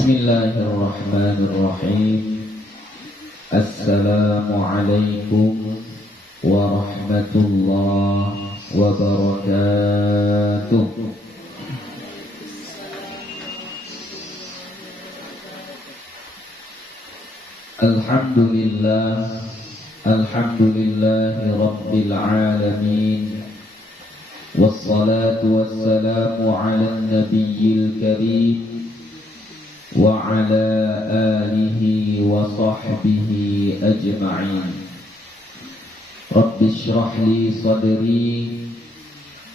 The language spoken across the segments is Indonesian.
Bismillahirrahmanirrahim. Assalamualaikum warahmatullahi wabarakatuh. Alhamdulillah, alhamdulillahi rabbil alamin. Wassalatu wassalamu ala nabiyil karim wa ala alihi wa sahbihi ajma'in. Rabbi shrah li sadri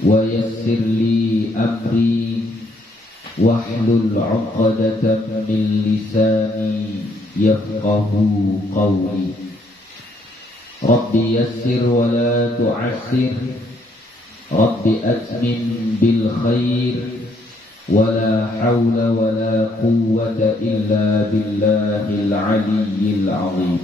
wa yassir li amri wahlul 'uqdatam min lisani yafqahu qawli. Rabbi yassir wa la tu'assir, Rabbi atmim bil khair, wala hawla wala quwwata illa billahil aliyyil azim.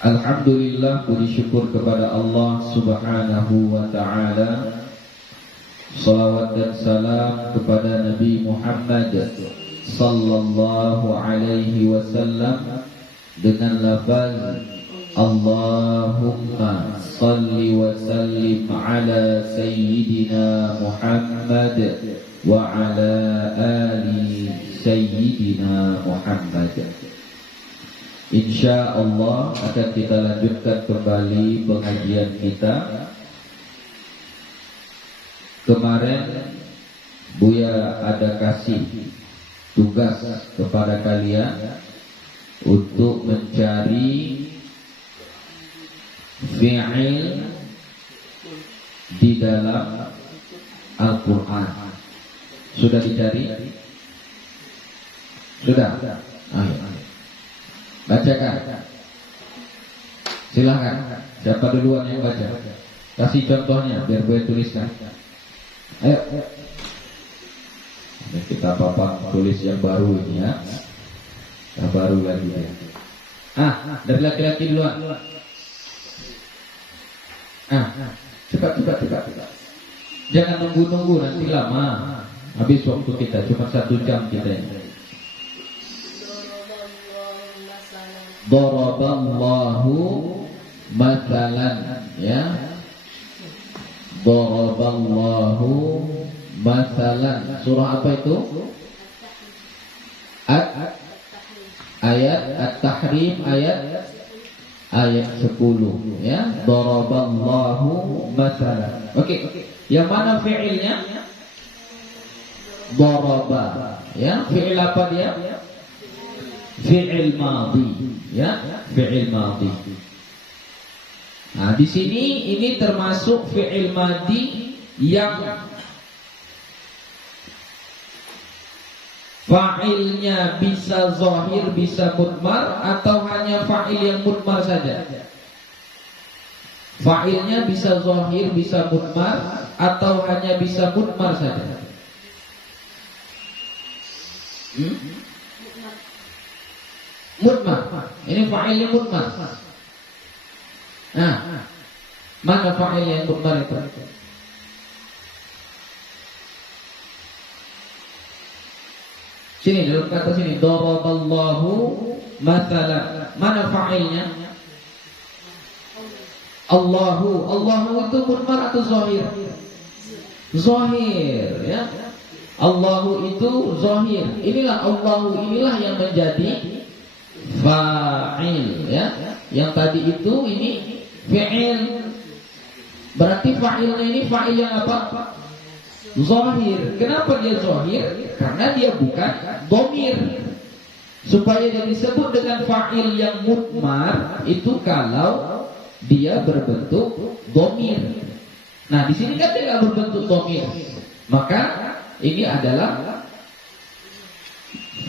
Alhamdulillah, puji syukur kepada Allah subhanahu wa ta'ala. Salawat dan salam kepada Nabi Muhammad sallallahu alaihi wasallam dengan lafaz Allahumma salli wa sallim ala sayyidina Muhammad wa ala ali sayyidina Muhammad. InsyaAllah akan kita lanjutkan kembali pengajian kita. Kemarin Buya ada kasih tugas kepada kalian untuk mencari fi'il di dalam Al-Quran. Sudah dicari? Sudah? Ayo. Bacakan. Silahkan. Siapa duluan yang baca? Kasih contohnya biar gue tuliskan. Ayo. Kita papan tulis yang baru ini ya. Yang baru lagi ya. Dari laki-laki duluan. Cepat. Jangan nunggu-nunggu, nanti lama. Habis waktu kita, cuma 1 jam kita ini. Daraballahu mathalan, ya. Daraballahu mathalan. Surah apa itu? Ayat At-Tahrim, ayat 10 ya. Daraballahu mathalan. Oke. Yang mana fi'ilnya? Daraba, ya. Fi'il apa dia? Fi'il madhi, ya. Fi'il madhi. Nah, di sini ini termasuk fi'il madhi yang fa'ilnya bisa zahir, bisa mudmar, atau hanya fa'il yang mudmar saja? Fa'ilnya bisa zahir, bisa mudmar, atau hanya bisa mudmar saja? Mudmar. Ini fa'ilnya mudmar. Mana fa'il yang mudmar itu? Sini, dalam kata sini, daraballahu mathalan. Mana fa'ilnya? Allahu itu mudmar atau zahir? Zahir, ya. Allahu itu zahir. Inilah Allahu, inilah yang menjadi fa'il, ya. Yang tadi itu ini fi'il. Berarti fa'ilnya ini fa'il yang apa? Zahir. Kenapa dia zahir? Karena dia bukan dhamir. Supaya dia disebut dengan fa'il yang mudmar itu kalau dia berbentuk dhamir. Nah, di sini kan dia tidak berbentuk dhamir. Maka ini adalah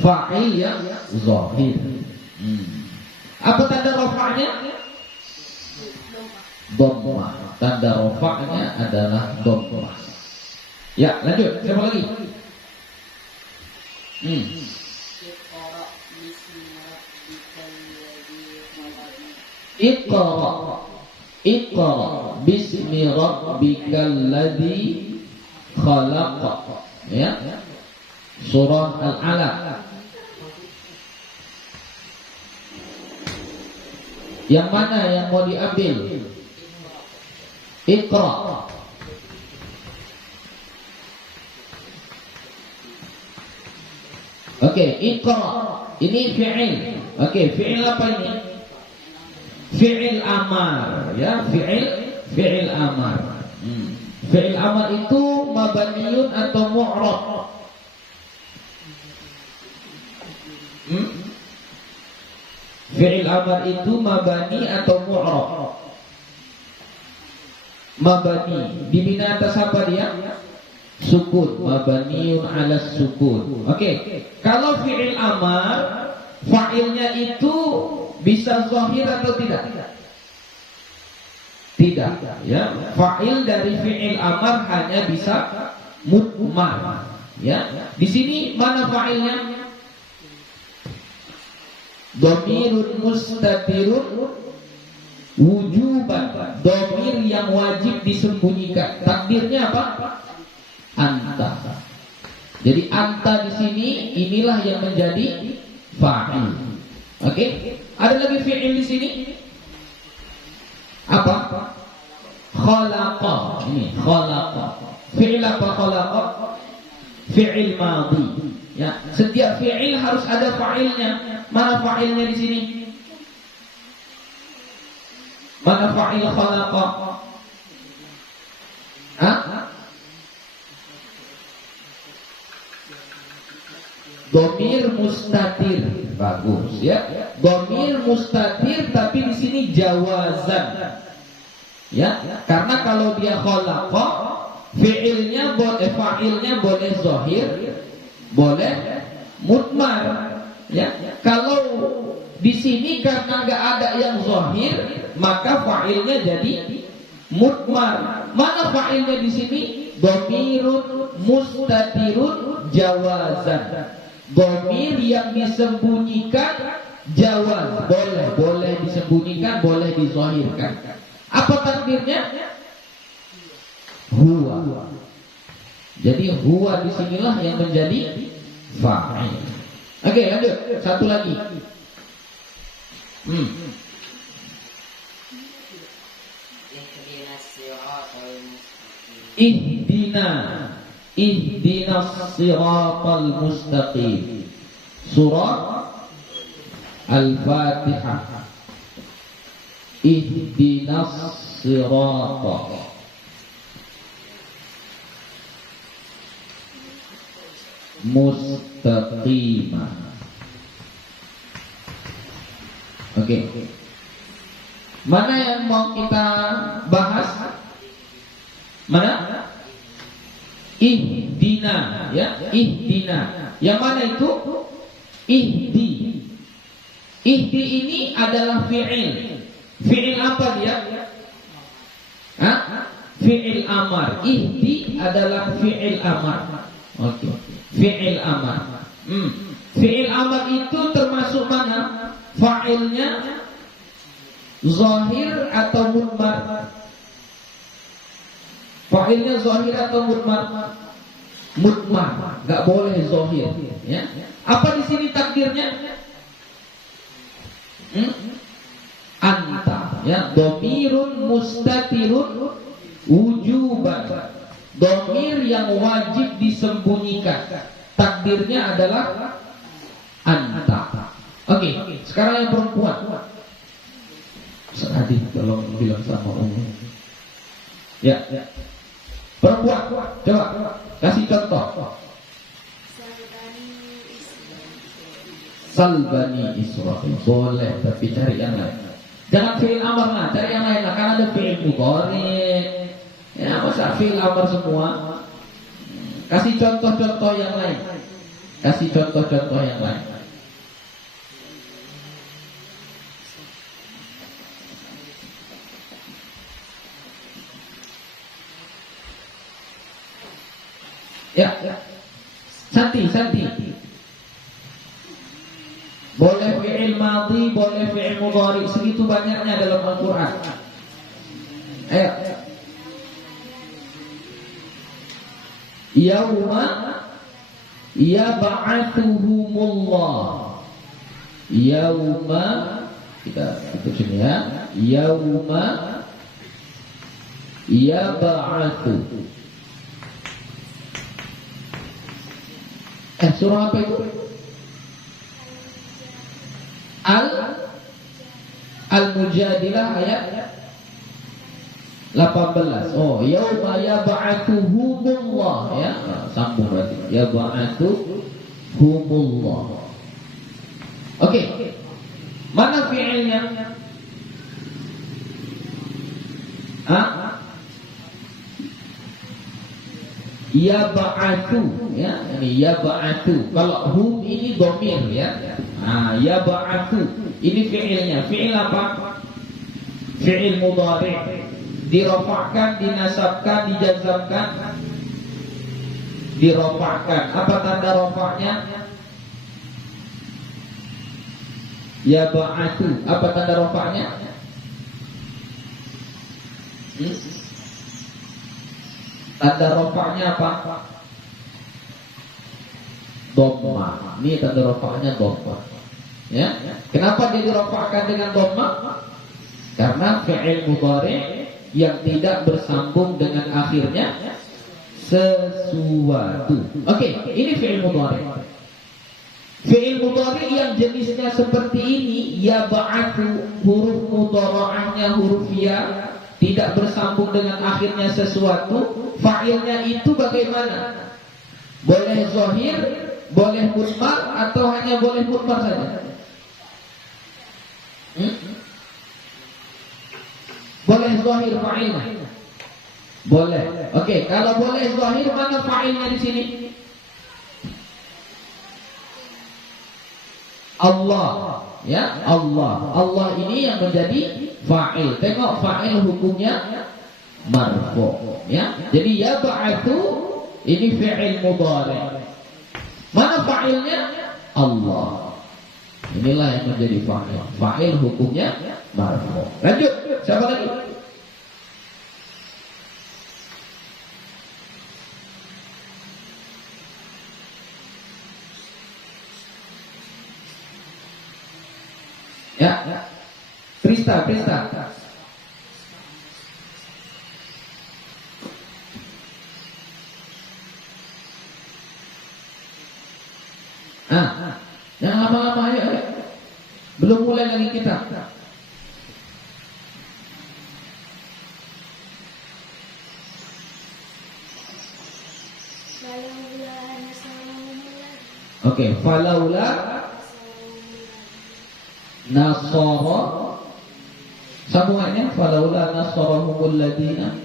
fa'il yang zahir. Apa tanda rafa'nya? Dhammah. Tanda rafa'nya adalah dhammah. Ya, lanjut. Siapa lagi? Iqra bismi rabbikal ladzi khalaq. Ya. Surah Al-Alaq. Yang mana yang mau diambil? Iqra. Oke, Iqra. Ini fi'il. Oke, fi'il apa ini? Fi'il amar, ya, fi'il amar. Fi'il amar itu mabniun atau mu'rab? Fi'il amar itu mabani atau mu'rab? Mabani. Dibina atas apa dia? Sukun. Mabaniun ala sukun. Oke. Kalau fi'il amar, fa'ilnya itu bisa zahir atau tidak? Tidak. Ya. Fa'il dari fi'il amar hanya bisa mudmar. Ya. Di sini mana fa'ilnya? Dhamirun mustatirun wujuban. Dhamir yang wajib disembunyikan. Takdirnya apa? Anta. Jadi anta di sini inilah yang menjadi fa'il. Oke? Ada lagi fi'il di sini? Apa? Khalaqa. Ini khalaqa. Fi'il apa khalaqa? Fi'il madhi. Ya, setiap fi'il harus ada fa'ilnya. Mana fa'ilnya di sini? Mana fa'il khalaqa? Hah? Dhamir mustatir. Bagus ya. Dhamir mustatir tapi di sini jawazan. Ya, karena kalau dia khalaqa, fi'ilnya boleh, fa'ilnya boleh zahir, boleh mudmar. Ya, kalau di sini karena nggak ada yang zahir, maka fa'ilnya jadi mudmar. Mana fa'ilnya di sini? Dhamirun mustatirun jawazan. Dhamir yang disembunyikan jawaz, boleh disembunyikan, boleh dizahirkan. Apa takdirnya? Huwa. Jadi huwa disinilah yang menjadi fa'il. Oke, lanjut. Satu lagi. Ihdinas siratal mustaqim. Surah Al-Fatihah. Ihdinas siratal mustaqimah. Oke. Mana yang mau kita bahas? Mana? Ihdina, ya, ihdina. Yang mana itu? Ihdi. Ihdi ini adalah fi'il. Fi'il apa dia? Hah? Fi'il amar. Ihdi adalah fi'il amar. Oke. Fi'il amar. Fi'il amar itu termasuk mana? Fa'ilnya zahir atau mudmar? Fa'ilnya zahir atau mudmar? Mudmar, enggak boleh zahir, ya. Apa di sini takdirnya? Anta, ya. Dhamirun mustatirun wujuban. Dhamir yang wajib disembunyikan. Takdirnya adalah anta. Oke, sekarang yang perempuan. Sedih tolong bilang sama umum. Ya. Perempuan, coba kasih contoh. Salbani Israil. Boleh, tapi cari yang lain. Jangan fi'il amar lah, cari yang lain lah. Karena ada fi'il mudhari. Ya, masa fi'il amar semua. Kasih contoh-contoh yang lain. Kasih contoh-contoh yang lain. Ya, Santi. Boleh fi'il madhi, boleh fi'il mudhari, segitu banyaknya dalam Al-Quran. Ayo. yab'atsuhumullah yauma, kita tutup sini ya, yauma yab'atsu. Surah apa itu? Al-Mujadilah ayat 18. Oh, yauma yab'atsuhumullah ya. Sambung berarti. Yab'atsuhumullah. Oke. Mana fi'ilnya? Yab'atsu ya, ini yab'atsu. Kalau hum ini dhamir ya. Yab'atsu ini fi'ilnya. Fi'il apa? Fi'il mudhari'. Dirofakkan, dinasabkan, dijazamkan. Dirofakkan. Apa tanda rofaknya? Yab'atsu. Apa tanda rofaknya? Tanda rofaknya apa? Dhamma. Ini tanda rofaknya dhamma. Ya. Kenapa dia dirofakkan dengan dhamma? Karena fi'il mudhari' yang tidak bersambung dengan akhirnya sesuatu. Oke, ini fi'il mudhari'. Fi'il mudhari' yang jenisnya seperti ini, yab'atsu, huruf mudhara'ahnya huruf ya, tidak bersambung dengan akhirnya sesuatu. Fa'ilnya itu bagaimana? Boleh zahir, boleh mudmar, atau hanya boleh mudmar saja? Boleh zahir fa'ilnya? Boleh. Oke, kalau boleh zahir, mana fa'ilnya di sini? Allah, ya, Allah. Allah ini yang menjadi fa'il. Tengok fa'il hukumnya marfu', ya. Jadi yab'atsu ini fi'il mudhari'. Mana fa'ilnya? Allah. Inilah yang menjadi fa'il. Fa'il hukumnya marfu'. Lanjut, siapa lagi? Ya. Prista. Jangan lama-lama, ayo. Belum mulai lagi kita. Oke, falaula nasara, sambungannya falaula nasarahumul ladina.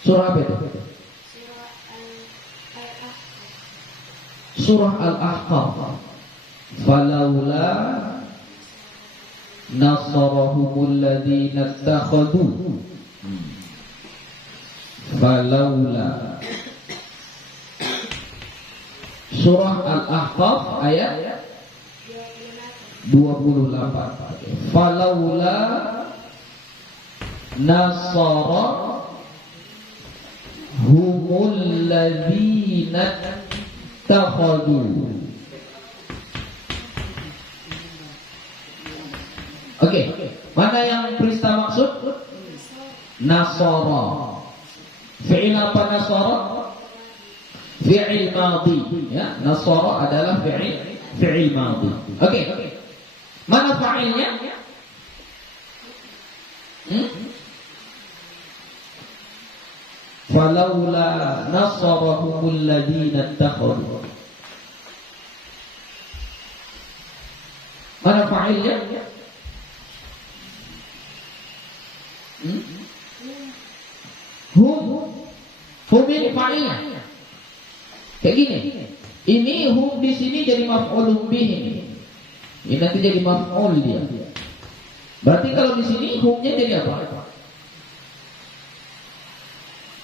Surah apa itu? Surah Al-Ahqaf. Falaula nasarahumul ladina ittakhadhu. Falaula. Surah Al-Ahqaf ayat 28. Falaula nasara humul ladzina takhadu. Oke, mana yang Prista maksud? Nasara. Fi'il apa nasara? Fi'il madhi, ya. Nasara adalah fi'il madhi. Oke. Mana fa'ilnya? Falaula nasarahumul ladzina ittakhadhu. Mana fa'ilnya? Hum ini fa'ilnya. Kayak gini. Ini hum di sini jadi maf'ulun bih. Ini nanti jadi maf'ul dia. Berarti kalau di sini humnya jadi apa?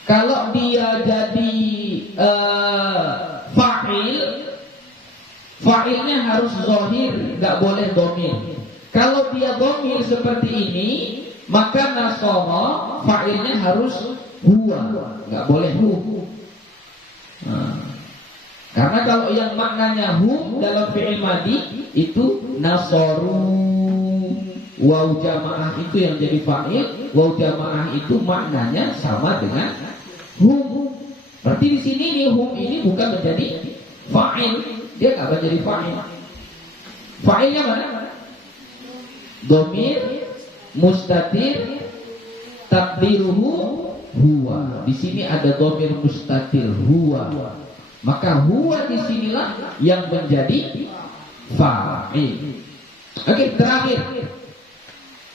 Kalau dia jadi fa'il, fa'ilnya harus zahir, nggak boleh dhamir. Kalau dia dhamir seperti ini, maka nasara fa'ilnya harus huwa, nggak boleh hu. Karena kalau yang maknanya hum dalam fi'il madi itu nasoru, waw jamaah itu yang jadi fa'il, waw jamaah itu maknanya sama dengan hum. Berarti di sini nih hum ini bukan menjadi fa'il, dia nggak menjadi fa'il. Fa'ilnya mana? Dhamir mustatir takdiruhu huwa. Di sini ada dhamir mustatir huwa. Maka huwa di sinilah yang menjadi fa'il. Oke, terakhir.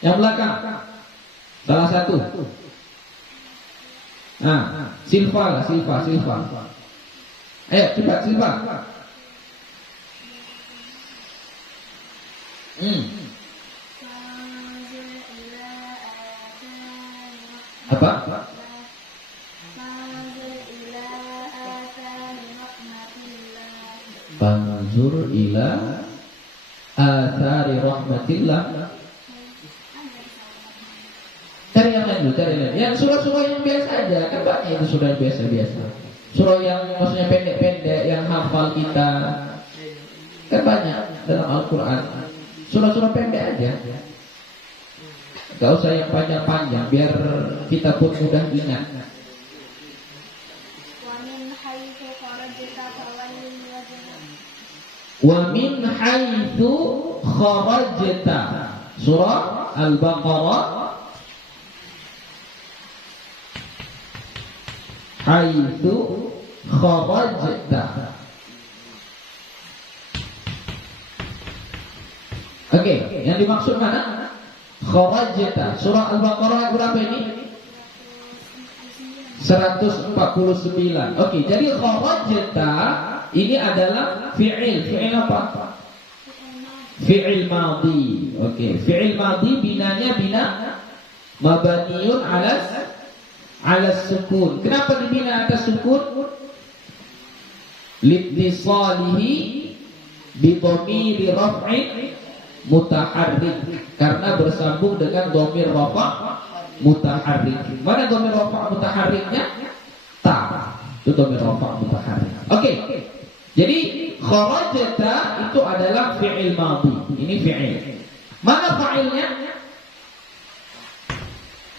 Yang belakang. Salah satu. Silva. Ayo, cepat Silva. Apa? Fanzur ila athari rahmatillah. Cari yang lain dulu, cari lain. Yang surah-surah yang biasa aja, kan banyak itu surah yang biasa-biasa. Surah yang maksudnya pendek-pendek, yang hafal kita, kan banyak dalam Al-Quran. Surah-surah pendek aja. Gak usah yang panjang-panjang, biar kita pun mudah ingat. Wa min haitsu kharajta. Surah Al-Baqarah. Haitsu kharajta. Oke, yang dimaksud mana? Kharajta. Surah Al-Baqarah berapa ini? 149. Oke, jadi kharajta ini adalah fi'il. Fi'il apa? Fi'il madhi. Oke, fi'il madhi binanya bina mabaniun ala sukun. Kenapa dibina atas sukun? Litisalihi bi dhamiri raf'in mutaharrik, karena bersambung dengan dhamir rafa' mutaharrik. Mana dhamir rafa' mutaharriknya? Ta. Itu dhamir rafa' mutaharrik. Oke. Jadi kharajta itu adalah fi'il madhi. Ini fi'il. Mana fa'ilnya?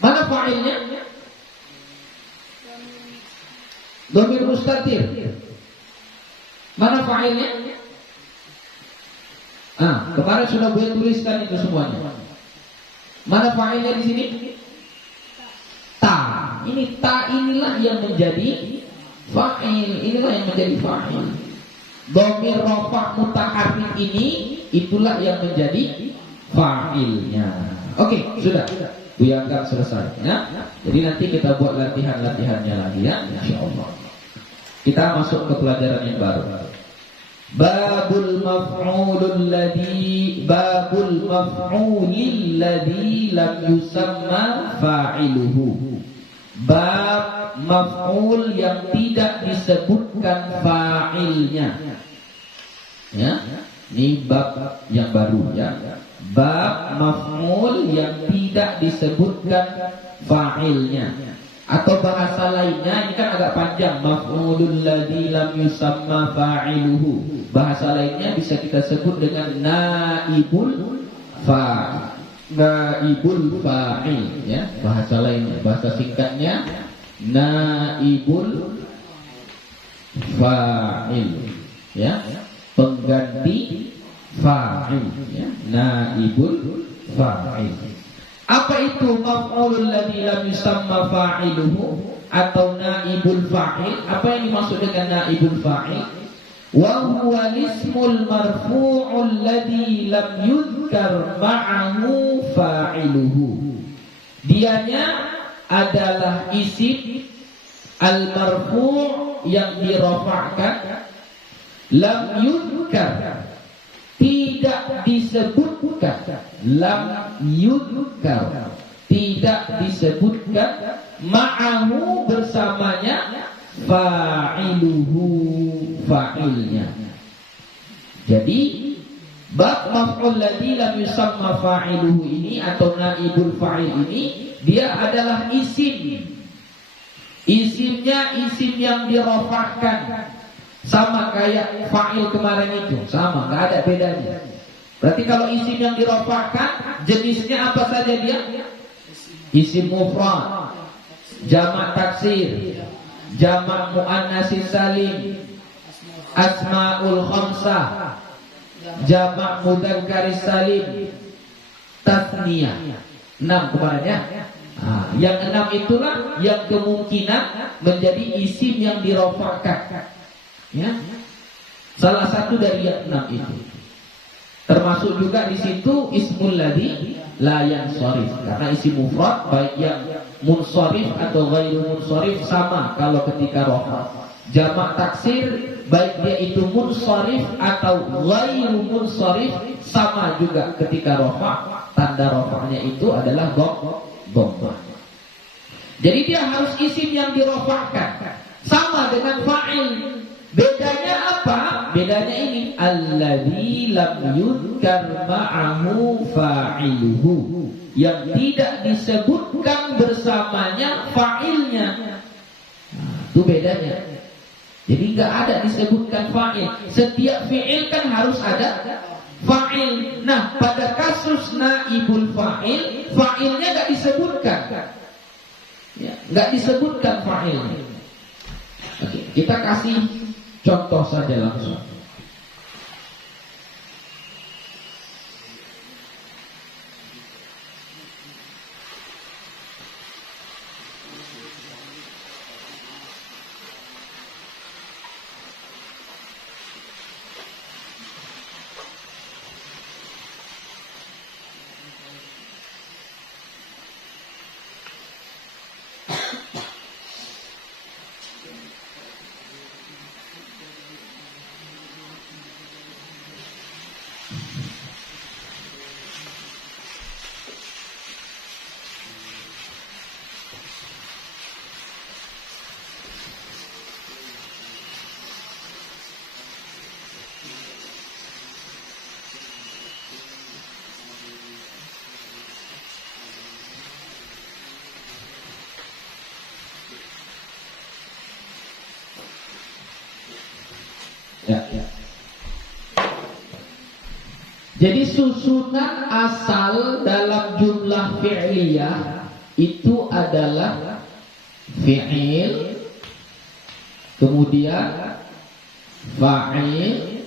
Mana fa'ilnya? Dhamir mustatir. Mana fa'ilnya? Kemarin sudah gue tuliskan itu semuanya. Mana fa'ilnya di sini? Ta. Ini ta inilah yang menjadi fa'il. Inilah yang menjadi fa'il. Dhamir rafa' mutaharrik ini itulah yang menjadi fa'ilnya. Oke, sudah. Buya anggap selesai ya. Jadi nanti kita buat latihan-latihannya lagi ya, insyaallah. Kita masuk ke pelajaran yang baru. Babul maf'ulul ladzi lam yusamma fa'iluhu. Bab maf'ul yang tidak disebutkan fa'ilnya. Ya, ini bab yang baru ya. Bab maf'ul yang tidak disebutkan fa'ilnya. Atau bahasa lainnya, ini kan agak panjang, maf'ulul ladzi lam yusamma fa'iluhu. Bahasa lainnya bisa kita sebut dengan naibul fa'il. Naibul fa'il ya, bahasa lainnya, bahasa singkatnya naibul fa'il ya, pengganti fa'il ya, naibul fa'il. Apa itu maf'ulul ladzi lam yusamma fa'iluhu atau naibul fa'il? Apa yang dimaksud dengan naibul fa'il? Wa huwa ismul marfu'ul ladzi lam yuzkar ma'ahu fa'iluhu. Dianya adalah isim al-marfu' yang dirafa'kan, lam yuzkar, tidak disebutkan, lam yuzkar, tidak disebutkan, ma'ahu bersamanya, fa'iluhu, fa'ilnya. Jadi bab maf'ul ladzi lam yusamma fa'iluhu ini atau naibul fa'il ini, dia adalah isim Isimnya isim yang dirofahkan, sama kayak fa'il kemarin itu, sama, nggak ada bedanya. Berarti kalau isim yang dirofahkan, jenisnya apa saja dia? Isim mufrad, jamak taksir, jamak muannatsis salim, asmaul khamsah, jamak mudzakkar salim, tasniyah. 6 kemarin ya. Nah, yang 6 itulah yang kemungkinan menjadi isim yang dirofahkan. Ya. Salah satu dari yang 6 itu. Termasuk juga di situ ismul ladzi la yansharif. Karena isim mufrad baik yang munsharif atau ghairu munsharif sama kalau ketika rafa. Jamak taksir baik dia itu munsharif atau ghairu munsharif sama juga ketika rafa. Tanda rafa'nya itu adalah dhamma. Jadi dia harus isim yang dirafa'kan. Sama dengan fa'il. Bedanya apa? Bedanya ini alladzi lam yudkar ma'ahu fa'iluhu, yang tidak disebutkan bersamanya fa'ilnya. Nah, itu bedanya. Jadi enggak ada disebutkan fa'il. Setiap fi'il kan harus ada fa'il. Nah, pada kasus naibul fa'il, fa'ilnya enggak disebutkan. Ya, enggak disebutkan fa'ilnya. Oke, kita kasih contoh saja langsung. Ya. Jadi susunan asal dalam jumlah fi'liyah itu adalah fi'il, kemudian fa'il,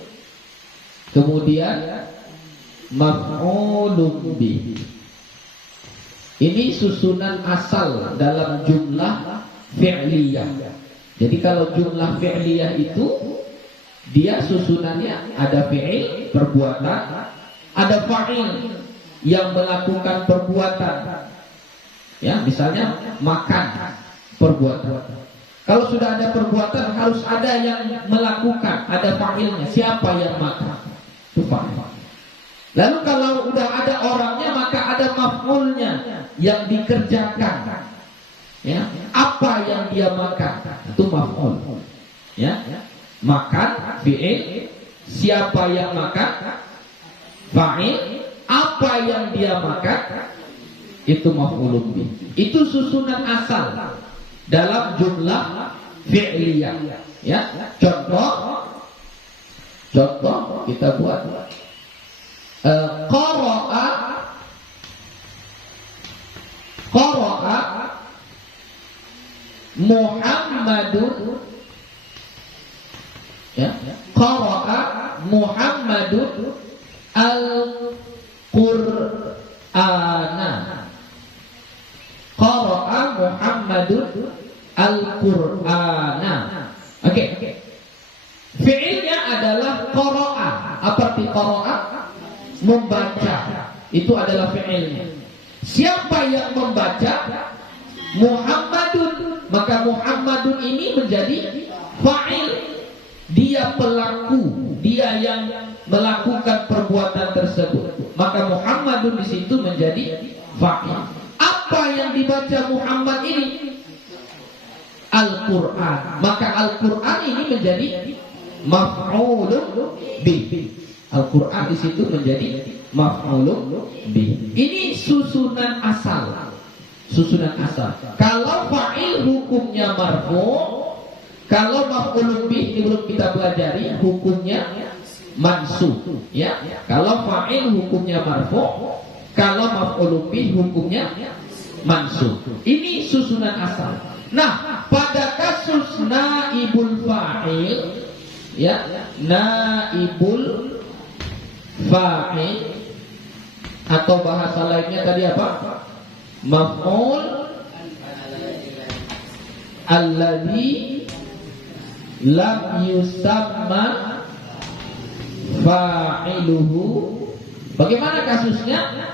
kemudian maf'ulun bih. Ini susunan asal dalam jumlah fi'liyah. Jadi kalau jumlah fi'liyah itu dia susunannya ada fi'il, perbuatan, ada fa'il yang melakukan perbuatan. Ya, misalnya makan, perbuatan. Kalau sudah ada perbuatan harus ada yang melakukan, ada fa'ilnya. Siapa yang makan? Itu fa'il. Lalu kalau udah ada orangnya maka ada maf'ulnya yang dikerjakan. Ya, apa yang dia makan? Itu maf'ul. Ya. Makan, fi'il, siapa yang makan, fa'il, apa yang dia makan, itu maf'ulun bih. Itu susunan asal dalam jumlah fi'liyah. Ya, contoh kita buat qara'a Muhammadun. Ya, qara'a Muhammadun al-Qur'ana. Qara'a Muhammadun al-Qur'ana. Oke. Fi'ilnya adalah qara'a. Apa arti qara'a? Membaca. Itu adalah fi'ilnya. Siapa yang membaca? Muhammadun. Maka Muhammadun ini menjadi fa'il. Dia pelaku, dia yang melakukan perbuatan tersebut. Maka Muhammadun di situ menjadi fa'il. Apa yang dibaca Muhammad ini? Al-Qur'an. Maka Al-Qur'an ini menjadi maf'ulun bih. Al-Qur'an di situ menjadi maf'ulun bih. Ini susunan asal. susunan asal. Kalau fa'il hukumnya marfu, kalau maf'ulun bih ini belum kita pelajari, hukumnya mansub, ya. Kalau fa'il hukumnya marfu, kalau maf'ulun bih hukumnya mansub. Ini susunan asal. Nah, pada kasus naibul fa'il, ya, naibul fa'il atau bahasa lainnya tadi apa? Maf'ul alladzi lam yusamma fa'iluhu. Bagaimana kasusnya?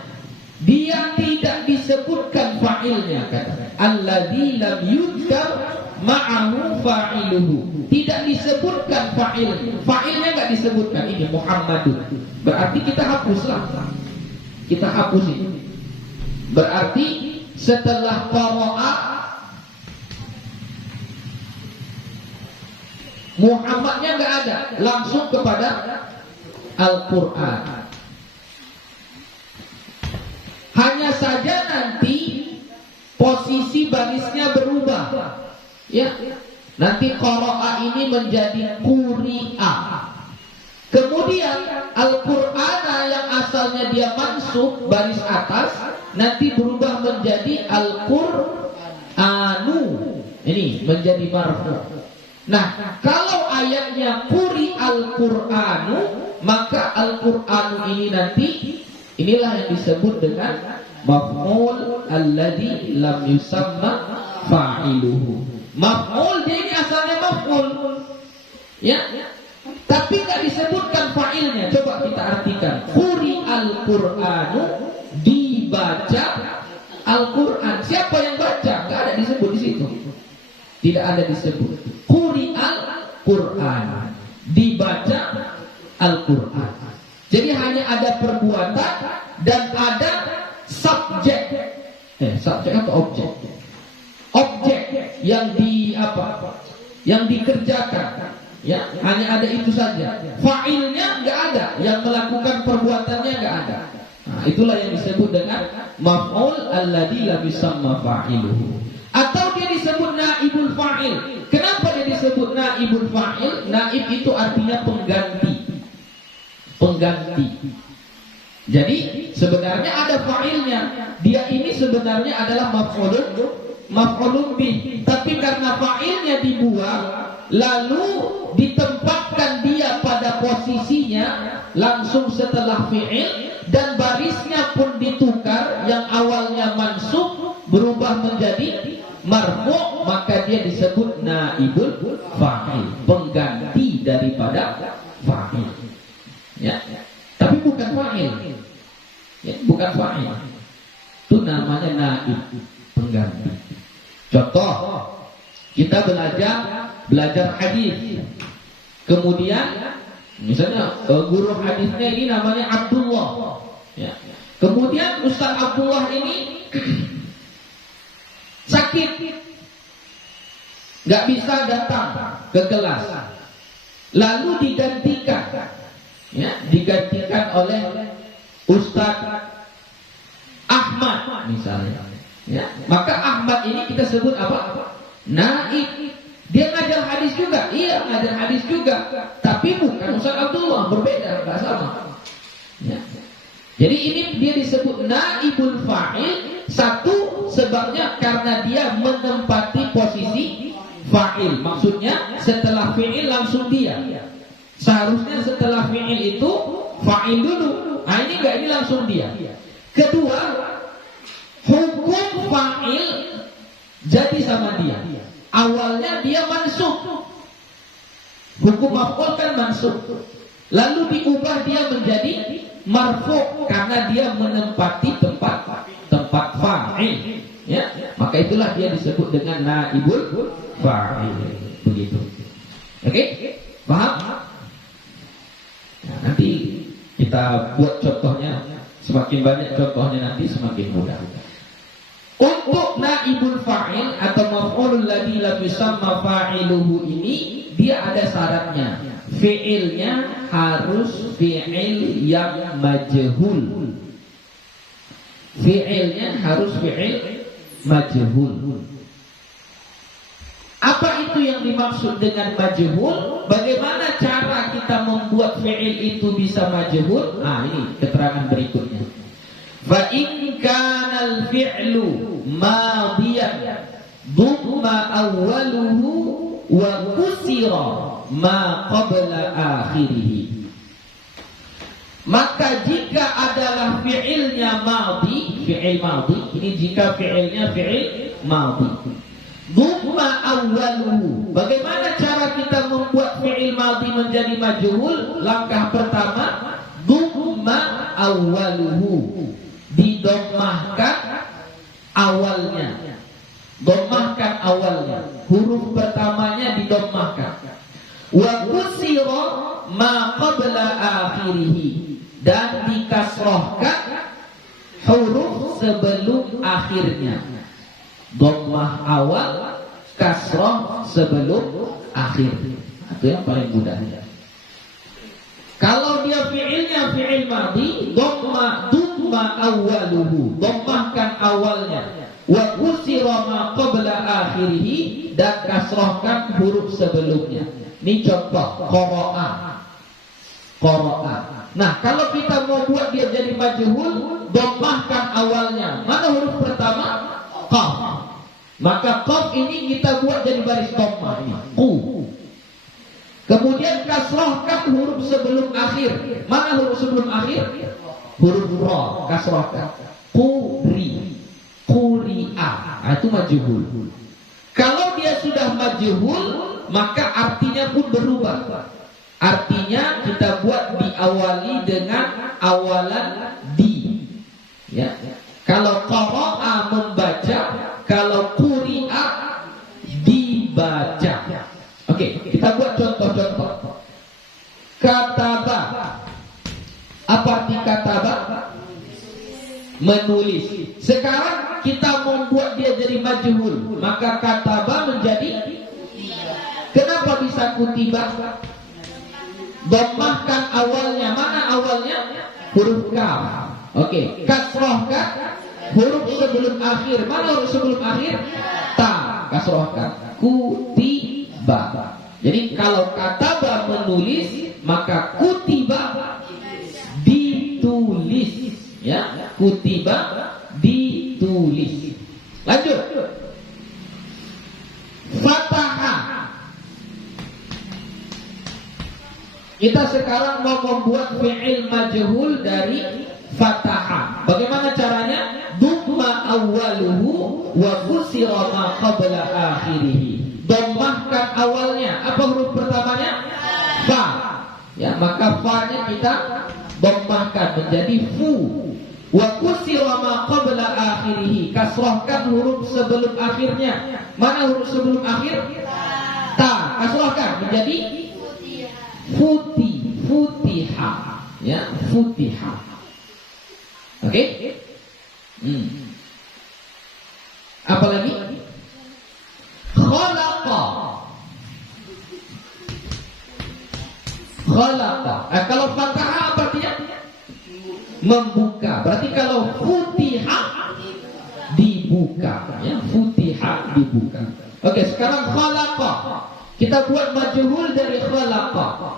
Dia tidak disebutkan fa'ilnya, kata. Alladzi lam yuzkar ma'ahu fa'iluhu. Tidak disebutkan fa'ilnya. Fa'ilnya enggak disebutkan. Ini Muhammadun. Berarti kita hapuslah. Kita hapus ini. Berarti setelah qara'a Muhammadnya enggak ada, langsung kepada Al-Qur'an. Hanya saja nanti posisi barisnya berubah, ya. Nanti qara'a ini menjadi quri'a. Kemudian Al-Qur'ana yang asalnya dia mansub baris atas nanti berubah menjadi Al-Qur'anu. Ini menjadi marfu. Nah, kalau ayatnya quri Al-Qur'anu, maka Al-Qur'anu ini nanti inilah yang disebut dengan maf'ul alladzi lam yusamma fa'iluhu. Maf'ul dia ini asalnya maf'ul, ya. Tapi tidak disebutkan fa'ilnya. Coba kita artikan. Quri Al-Qur'anu, dibaca Al-Qur'an. Siapa yang baca? Tidak ada disebut di situ. Tidak ada disebut. Quri Al-Qur'an, dibaca Al-Qur'an. Jadi hanya ada perbuatan dan ada subjek. Subjek atau objek? Objek yang yang dikerjakan. Ya, hanya ada itu saja. Fa'ilnya enggak ada, yang melakukan perbuatannya enggak ada. Nah, itulah yang disebut dengan maf'ul alladzi lam yusamma fa'iluhu. Atau dia disebut naibul fa'il. Kenapa dia disebut naibul fa'il? Naib itu artinya pengganti. Pengganti. Jadi sebenarnya ada fa'ilnya. Dia ini sebenarnya adalah maf'ulun bih. Tapi karena fa'ilnya dibuang, lalu ditempatkan dia pada posisinya langsung setelah fi'il, dan barisnya pun ditukar, yang awalnya mansub berubah menjadi marfu', maka dia disebut naibul fa'il, pengganti daripada fa'il. Ya. Tapi bukan fa'il. Ya, bukan fa'il. Itu namanya naib, pengganti. Contoh, kita belajar hadis. Kemudian misalnya guru hadisnya ini namanya Abdullah, ya. Kemudian Ustaz Abdullah ini sakit, nggak bisa datang ke kelas, lalu digantikan oleh Ustaz Ahmad misalnya, ya. Maka Ahmad ini kita sebut apa? Naib. Dia ngajar hadis juga, iya ngajar hadis juga, tapi bukan Ustaz Abdullah, berbeda, nggak sama. Ya. Jadi ini dia disebut naibul fa'il. Satu, sebabnya karena dia menempati posisi fa'il. Maksudnya setelah fi'il langsung dia. Seharusnya setelah fi'il itu fa'il dulu. Nah ini enggak, ini langsung dia. Kedua, hukum fa'il jadi sama dia. Awalnya dia mansub. Hukum maf'ul kan mansub. Lalu diubah dia menjadi marfu' karena dia menempati tempat fa'il. Ya, maka itulah dia disebut dengan naibul fa'il. Begitu. Oke? Paham? Nah, nanti kita buat contohnya. Semakin banyak contohnya nanti semakin mudah. Untuk naibul fa'il atau maf'ulul ladzi lam yusamma fa'iluhu ini, dia ada syaratnya. Fi'ilnya harus fi'il yang majhul. Fi'ilnya harus fi'il majhul. Apa itu yang dimaksud dengan majhul? Bagaimana cara kita membuat fi'il itu bisa majhul? Nah, ini keterangan berikutnya. Fa in kana al-fi'lu madiyan dhamma awwaluhu wa kusira ma qabla akhirih. Maka jika adalah fi'ilnya madhi, fi'il madhi, ini jika fi'ilnya fi'il madhi, dhamma awwaluhu. Bagaimana cara kita membuat fi'il madhi menjadi majhul? Langkah pertama, dhamma awwaluhu, didommahkan awalnya. Dommahkan awalnya, huruf pertamanya didommahkan. Wa kusira ma qabla akhirih, dan dikasrohkan huruf sebelum akhirnya. Dhammah awal, kasroh sebelum akhir. Itu yang paling mudah. Kalau dia fi'ilnya fi'il madhi, dhamma awwaluhu, dhammahkan awalnya. Wa kusira ma qabla akhirih, dan kasrohkan huruf sebelumnya. Ini contoh qara'a. Nah, kalau kita mau buat dia jadi majhul, dhammahkan awalnya. Mana huruf pertama? Qaf. Maka qaf ini kita buat jadi baris dhammah ini. Qu. Kemudian kasrohkan huruf sebelum akhir. Mana huruf sebelum akhir? Huruf ra, kasrohkan. Quri'a. Nah, itu majhul. Kalau dia sudah majhul, maka artinya pun berubah. Artinya kita buat diawali dengan awalan di. Ya. Kalau qara'a membaca, kalau quri'a dibaca. Oke, kita buat contoh-contoh. Kataba. Apa arti kataba? Menulis. Sekarang kita membuat dia jadi majhul, maka kataba menjadi, kenapa bisa kutiba? Dhammahkan awalnya. Mana awalnya? Huruf kaf. Oke, kasrohkan huruf sebelum akhir. Mana huruf sebelum akhir? Ta. Kasrohkan. Kutiba. Jadi kalau kataba menulis, maka kutiba ditulis. Ya, kutiba ditulis. Lanjut. Fataha. Kita sekarang mau membuat fi'il majhul dari fataha. Bagaimana caranya? Dhamma awwaluhu wa kusira ma qabla akhirih. Dhammahkan awalnya. Apa huruf pertamanya? Fa. Ya, maka fa-nya kita dhammahkan menjadi fu. Wa kusira ma qabla akhirih, kasrohkan huruf sebelum akhirnya. Mana huruf sebelum akhir? Ta. Kasrohkan menjadi futiha. Ya, futiha. Oke? Apa lagi? Khalaqa. Kalau fathah apa artinya? Membuka. Berarti kalau futiha dibuka, ya, futiha dibuka. Oke, sekarang khalaqa. Kita buat majhul dari khalaqa.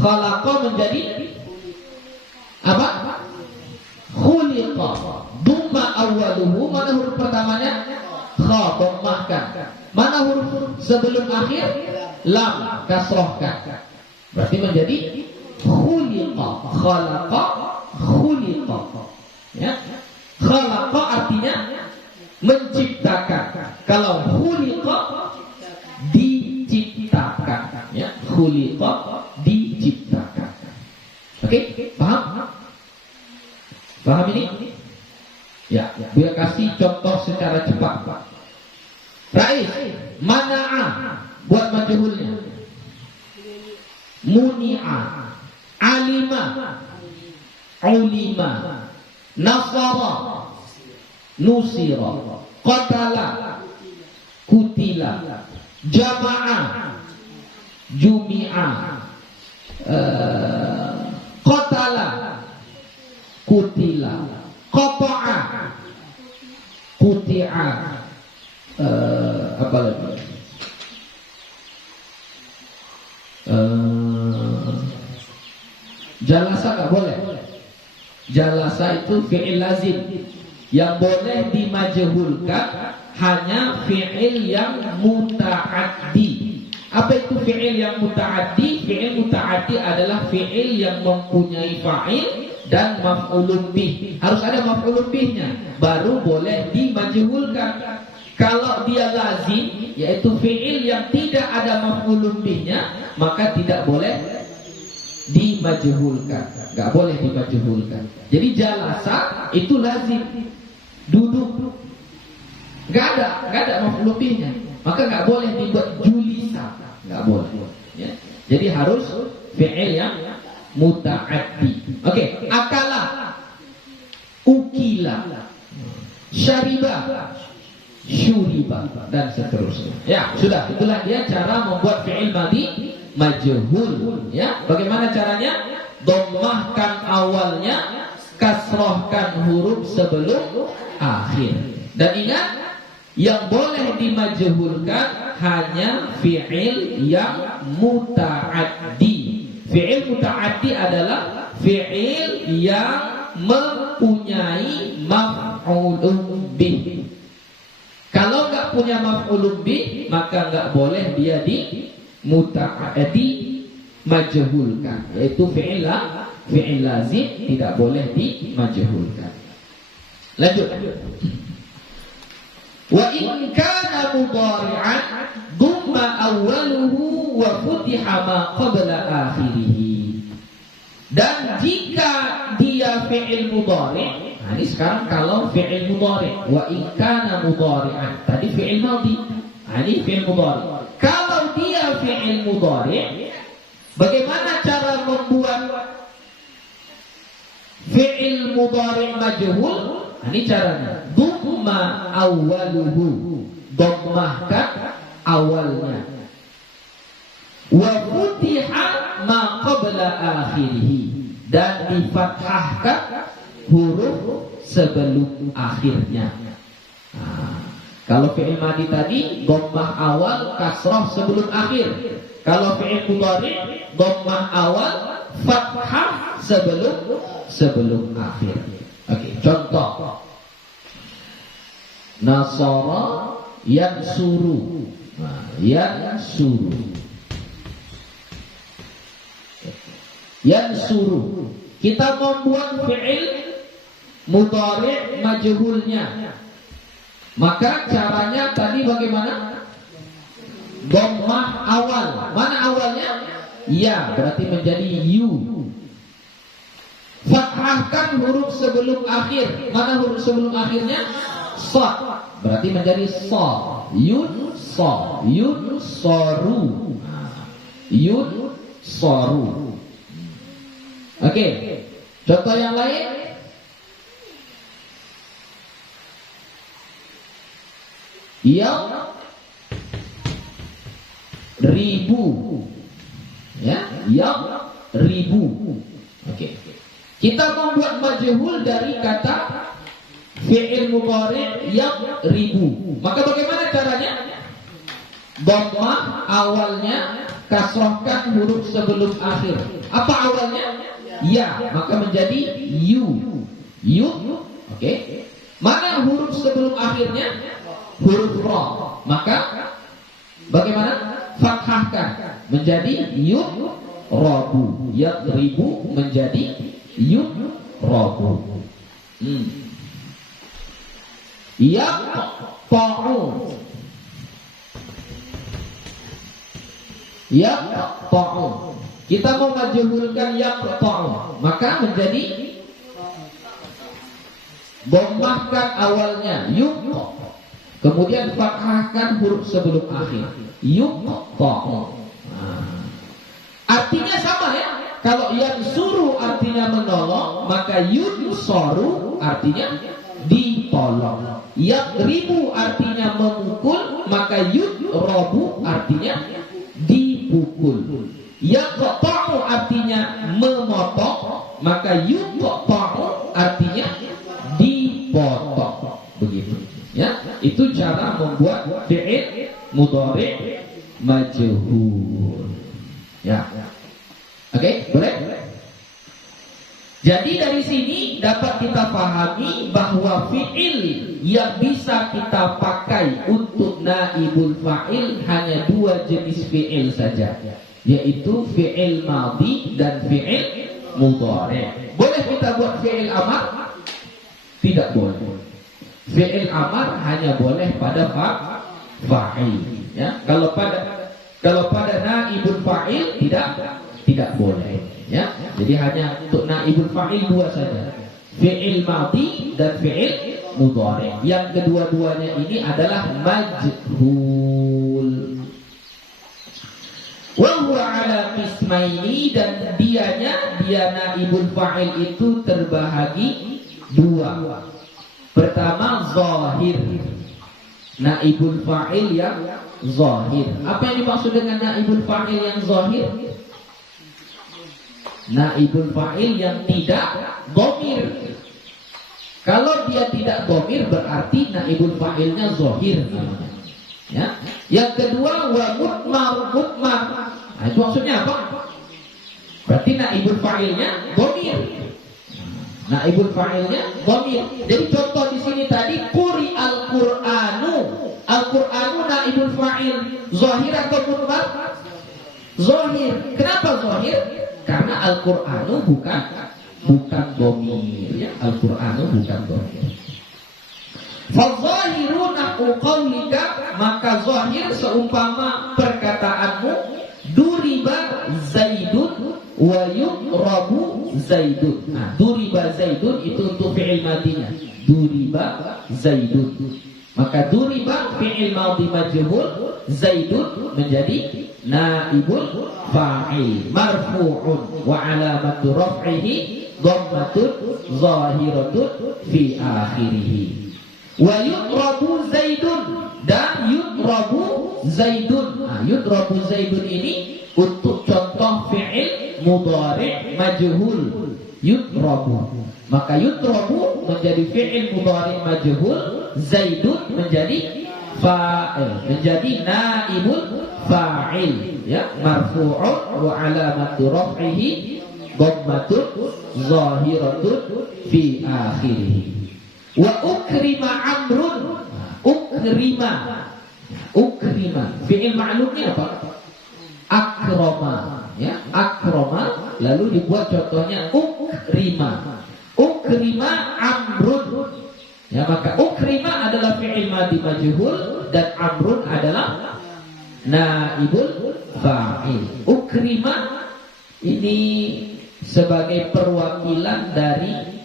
Khalaqa menjadi apa? Khuliqa. Dhamma awwaluhu. Mana huruf pertamanya? Kha, dhammahkan. Mana huruf sebelum akhir? Lam, kasrohkan. Berarti menjadi khuliqa. Khalaqa, khuliqa. Ya. Khalaqa artinya menciptakan. Kalau khuliqa diciptakan. Ya, khuliqa diciptakan. Oke, paham? Paham ini? Ya, biar kasih contoh secara cepat. Raih, mana'a, buat majhulnya. Muni'a, alima, ulima, nasara, nusira, qatala, kutila, jama'a, jumi'a, qatala, kutila, qata'a, kuti'a, Apa lagi? Jalasa nggak boleh. Jalasa itu fi'il lazim. Yang boleh dimajhulkan hanya fi'il yang muta'addi. Apa itu fi'il yang muta'addi? Fi'il muta'addi adalah fi'il yang mempunyai fa'il dan maf'ulun bih. Harus ada maf'ulun bihnya baru boleh dimajhulkan. Kalau dia lazim, yaitu fi'il yang tidak ada maf'ulun bihnya, maka tidak boleh dimajhulkan. Enggak boleh dimajhulkan. Jadi jalasa itu lazim, duduk. Enggak ada maf'ulun bihnya. Maka enggak boleh dibuat julisa, enggak boleh. Ya. Jadi harus fi'il yang muta'addi. Oke, akala, ukila, syariba, syuriba, dan seterusnya. Ya, sudah. Itulah dia cara membuat fi'il madhi majhul. Ya, bagaimana caranya? Dhammahkan awalnya, kasrohkan huruf sebelum akhir. Dan ingat, yang boleh dimajhulkan hanya fi'il yang muta'addi. Fi'il muta'addi adalah fi'il yang mempunyai maf'ulun bih. Kalau nggak punya maf'ulun bih, maka nggak boleh dia di muta'addi majhulkan. Yaitu fi'il lazim tidak boleh dimajhulkan. Lanjut. Wa in kana mudhari'an dhamma awwaluhu wa futiha ma qabla akhirih. Dan jika dia fi'il mudhari', nah ini sekarang kalau fi'il mudhari', wa in kana mudhari'an, tadi fi'il madhi, nah ini fi'il mudhari'. Kalau dia fi'il mudhari', bagaimana cara membuat fi'il mudhari' majhul? Nah, ini caranya. Dhamma awwaluhu, dhammahkan awalnya. Wa futiha ma qabla akhirih, dan difathahkan huruf sebelum akhirnya. Nah, kalau fi'il madhi tadi dhammah awal, kasrah sebelum akhir. Kalau fi'il mudhari' dhammah awal, fathah sebelum akhir. Oke, contoh. Nasara yansuru. Nah, yansuru. Yansuru. Kita membuat fi'il mudhari' majhulnya. Maka caranya tadi bagaimana? Dhammah awal. Mana awalnya? Ya, berarti menjadi yu. Fathahkan huruf sebelum akhir. Mana huruf sebelum akhirnya? Sad. Berarti menjadi sa. Yun sa. Yun soru. Yun soru. Oke. Contoh yang lain. Yang ribu. Ya, yang ribu. Oke. Kita membuat majhul dari kata fi'il mudhari' yang ribu. Maka bagaimana caranya? Dhammah awalnya, kasrohkan huruf sebelum akhir. Apa awalnya? Ya, maka menjadi yu. Yu. Oke. Mana huruf sebelum akhirnya? Huruf ra. Maka bagaimana? Fathahkan menjadi yu rabu. Ya ribu menjadi yu'rabu. Yaqta'u. Yaqta'u. Kita mau majhulkan yaqta'u, maka menjadi dhammahkan awalnya yuq, kemudian fathahkan huruf sebelum akhir. Yuqta'u. Artinya sama ya. Kalau yang suruh artinya menolong, maka yunsoru artinya ditolong. Yang ribu artinya memukul, maka yudrobu artinya dipukul. Yang qata'u artinya memotong, maka yudqa'u artinya dipotong. Begitu. Ya, Itu cara membuat fi'il mudhari' majhul. Ya. Oke, boleh? Jadi dari sini dapat kita pahami bahwa fi'il yang bisa kita pakai untuk naibul fa'il hanya dua jenis fi'il saja, yaitu fi'il madhi dan fi'il mudhari'. Boleh kita buat fi'il amar? Tidak boleh. Fi'il amar hanya boleh pada fa'il. Ya, kalau pada naibul fa'il tidak boleh. Ya, jadi hanya untuk naibul fa'il dua saja, fi'il madhi dan fi'il mudhari'. Yang kedua-duanya ini adalah majhul. Wa huwa ala qismaini, dan dia naibul fa'il itu terbahagi dua. Pertama, zahir, naibul fa'il yang zahir. Apa yang dimaksud dengan naibul fa'il yang zahir? Naibul fa'il yang tidak dhamir. Kalau dia tidak dhamir berarti naibul fa'ilnya zahir namanya. Ya. Yang kedua, wa mudmar. Nah, itu maksudnya apa? Berarti naibul fa'ilnya dhamir. Naibul fa'ilnya dhamir. Jadi contoh di sini tadi quri al-Qur'anu. Al-Qur'anu naibul fa'il zahir atau mudmar? Zahir. Kenapa zahir? Karena Al-Qur'anu bukan dhamir, ya. Al-Qur'anu bukan dhamir. Fa-zahiru nahwu qaulika, maka zahir seumpama perkataanmu, duriba zaidun wa yuqrabu zaidun. Nah, duriba zaidun itu untuk fi'il madinya. Duriba zaidun. Maka duriba fi'il madhi majhul, zaidun menjadi naibul fa'il marfu'un wa alamatu raf'ihi dhammatun zahiratun fi akhirih. Wa yudrabu zaidun, dan yudrabu zaidun. Nah, yudrabu zaidun ini untuk contoh fi'il mudhari' majhul, yudrabu. Maka yudrabu menjadi fi'il mudhari' majhul, zaidun menjadi fa'il, menjadi naibul fa'il, ya, marfu'un wa alamatu raf'ihi dhammatun zahiratun fi akhirih. Wa ukrima amrun. Ukrima fi'il ma'lumnya apa? Akrama, ya, akrama, lalu dibuat contohnya ukrima. Ukrima amrun. Ya, maka ukrima adalah fi'il madhi majhul dan amrun adalah naibul fa'il. Ukrima ini sebagai perwakilan dari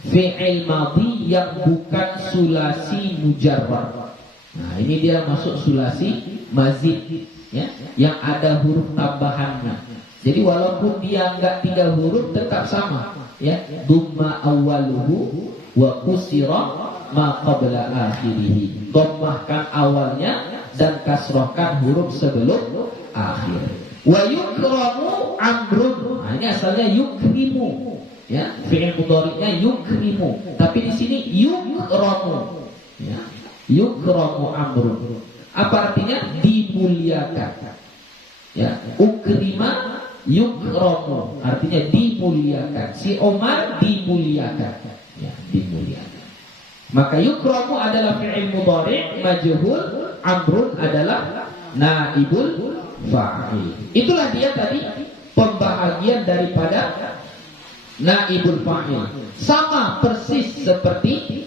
fi'il madhi yang bukan sulasi mujarrad. Nah, ini dia masuk sulasi mazid, ya, yang ada huruf tambahannya. Jadi walaupun dia enggak 3 huruf tetap sama, ya. Dumma awwaluhu wa kusira ma qabla akhirih. Dhammahkan awalnya dan kasrohkan huruf sebelum akhir. Wa yukramu amrun. Nah, ini asalnya yukrimu, ya, fi'il mudhari'nya yukrimu, tapi di sini yukramu, ya, yukramu amrun. Apa artinya? Dimuliakan, ya. Ukrima yukramu artinya dimuliakan. Si Omar dimuliakan, ya, dimuliakan. Maka yukramu adalah fi'il mudhari' majhul, amrun adalah naibul fa'il. Itulah dia tadi pembahagian daripada naibul fa'il. Sama persis seperti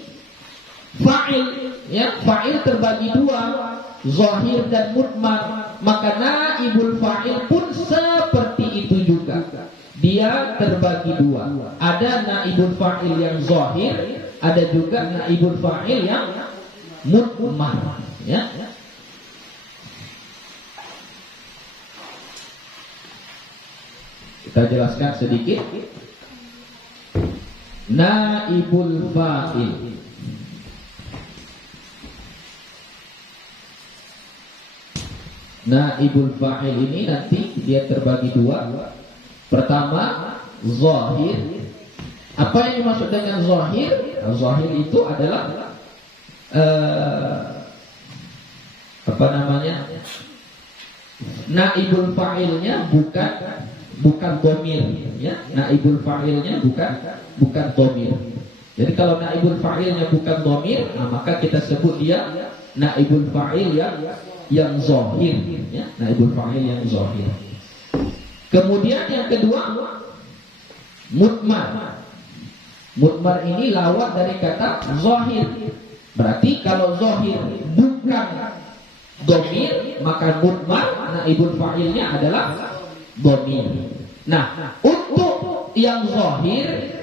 fa'il, ya. Fa'il terbagi dua, zahir dan mudmar. Maka naibul fa'il pun seperti itu juga. Dia terbagi dua. Ada naibul fa'il yang zahir, ada juga naibul fa'il yang mudmar, ya. Kita jelaskan sedikit. Naibul fa'il. Naibul fa'il ini nanti dia terbagi dua. Pertama, zahir. Apa yang dimaksud dengan zahir? Zahir itu adalah apa namanya, naibul fa'ilnya bukan dhamir, ya. Naibul fa'ilnya bukan dhamir. Jadi kalau naibul fa'ilnya bukan dhamir, maka kita sebut dia naibul fa'il yang zahir, ya. Naibul fa'il yang zahir. Kemudian yang kedua, mudmar. Mudmar ini lawan dari kata zahir. Berarti kalau zahir bukan dhamir, maka mudmar naibul fa'ilnya adalah dhamir. Nah, untuk yang zahir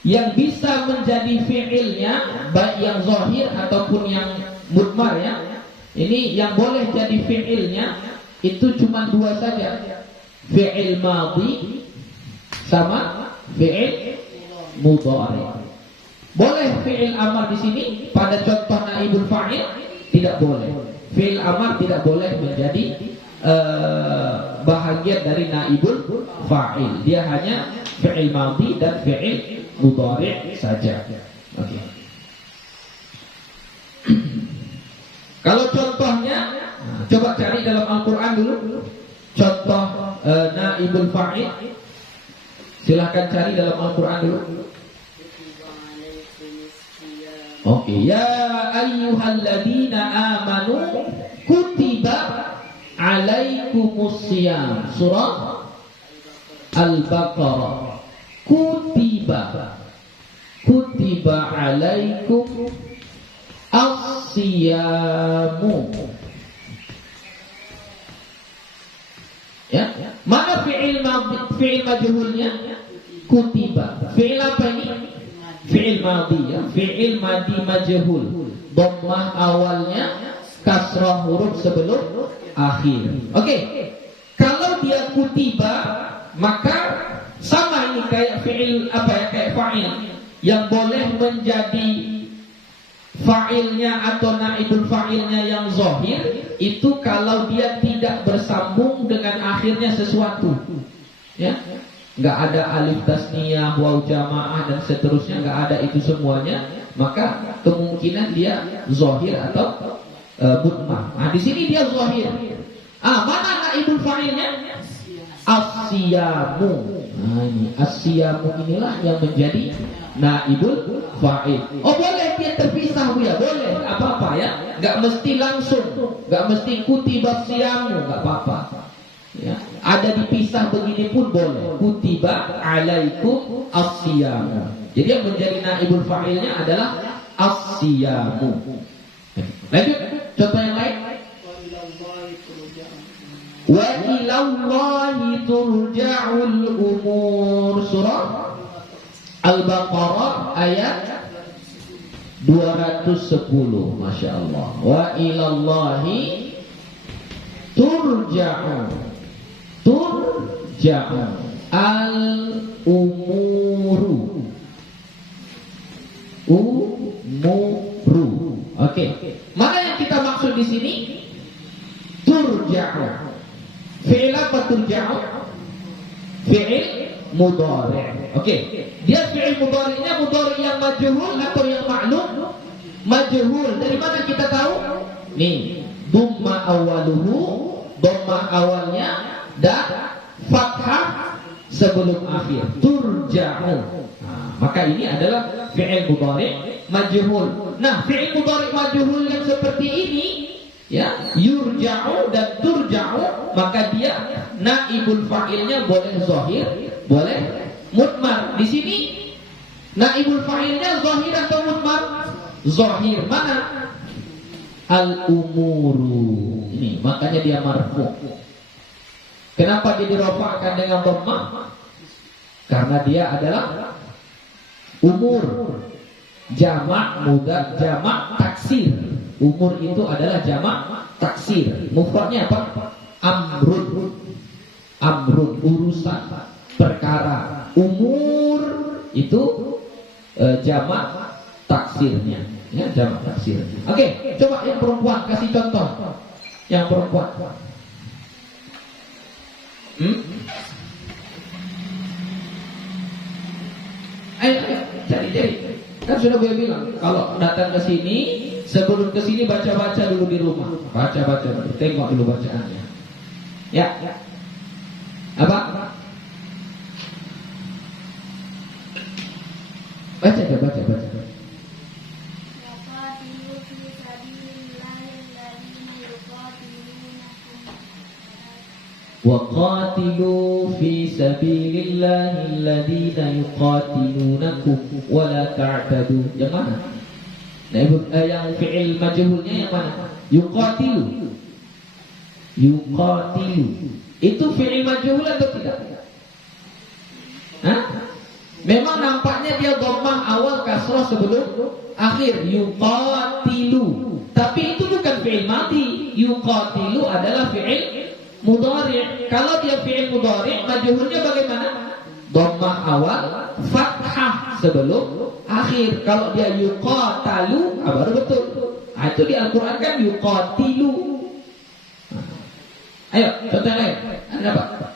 yang bisa menjadi fi'ilnya, baik yang zahir ataupun yang mudmar, ya. Ini yang boleh jadi fi'ilnya itu cuma dua saja. Fi'il madhi sama fi'il mudhari. Boleh fi'il amar di sini pada contoh naibul fa'il? Tidak boleh. Fi'il amar tidak boleh menjadi bahagian dari naibul fa'il. Dia hanya fi'il madhi dan fi'il mudhari saja. Oke. Kalau contohnya, coba cari dalam Al-Quran dulu contoh naibul fa'il. Silahkan cari dalam Al-Quran dulu. Oke, ya ayyuhalladzina amanu kutiba alaikumusiyam. Surah Al-Baqarah. Kutiba alaikum as-siyamu. Ya, mana fi'il majhulnya? Kutiba. Fi'il apa ini? Fi'il madhi, ya. Fi'il madhi majhul. Dhammah awalnya, kasrah huruf sebelum akhir. Oke. Kalau dia kutiba, maka sama ini kayak fi'il apa ya? Kayak fa'il yang boleh menjadi fa'ilnya atau naibul fa'ilnya yang zahir itu kalau dia tidak bersambung dengan akhirnya sesuatu, ya. Nggak ada alif tasniyah, waw jamaah dan seterusnya, nggak ada itu semuanya, maka kemungkinan dia zahir atau mudmar. Nah, di sini dia zahir. Mana naibul fa'ilnya? As-siyamu. Nah, ini as-siyamu inilah yang menjadi naibul fa'il. Oh, boleh dia terpisah, Bu, ya? Boleh, enggak apa-apa, ya. Enggak mesti langsung, enggak mesti kutiba siyamu, enggak apa-apa. Ya, ada dipisah begini pun boleh. Kutiba alaikum as-siyamu. Jadi yang menjadi naibul fa'ilnya adalah as-siyamu. Lanjut, contoh yang lain. Wa ilallahi turja'ul umur. Surah Al-Baqarah ayat 210. Masya Allah. Wa ilallahi turja'u al-umuru. Oke. Mana yang kita maksud di sini? Turja'u. Fi'il apa turja'u? Fi'il mudhari'. Oke. Dia fi'il mudhari'nya mudhari' yang majhul atau yang ma'lum? Majhul. Dari mana kita tahu? Nih, dhamma awaluhu, dhamma awalnya dan fathah sebelum akhir. Turja'u. Nah, maka ini adalah fi'il mudhari' majhul. Nah, fi'il mudhari' majhul yang seperti ini, ya, yurja'u dan turja'u, maka dia naibul fa'ilnya boleh zahir, boleh mudmar. Di sini naibul fa'ilnya zahir atau mudmar? Zahir. Mana? Al-umuru. Ini makanya dia marfu'. Kenapa dia dirofakkan dengan dhammah? Karena dia adalah umur, jamak mudah, jamak taksir. Umur itu adalah jamak taksir. Mufradnya apa? Amrun. Amrun, urusan, perkara. Umur itu jamak taksirnya, ya, jamak taksir. Oke, coba yang perempuan kasih contoh. Yang perempuan. Ayo, cari. Kan sudah gue bilang, kalau datang ke sini Sebelum kesini baca-baca dulu di rumah. Baca-baca dulu, tengok dulu bacaannya. Ya. Apa? Baca. وقاتلوا في سبيل الله الذين يقاتلونكم ولا تعتدوا. Yang mana? Yang fi'il majhulnya yang mana? Yuqatilu. Itu fi'il majhul atau tidak? Hah? Memang nampaknya dia dhammah awal kasrah sebelum akhir. Yuqatilu. Tapi itu bukan fi'il madhi. Yuqatilu adalah fi'il mudhari'. Kalau dia fi'il mudhari', majhulnya bagaimana? Dhammah awal, fathah sebelum akhir. Kalau dia yuqatalu, baru betul. Itu di Al-Qur'an kan yuqatilu. Ayo, contoh lain. Ada apa?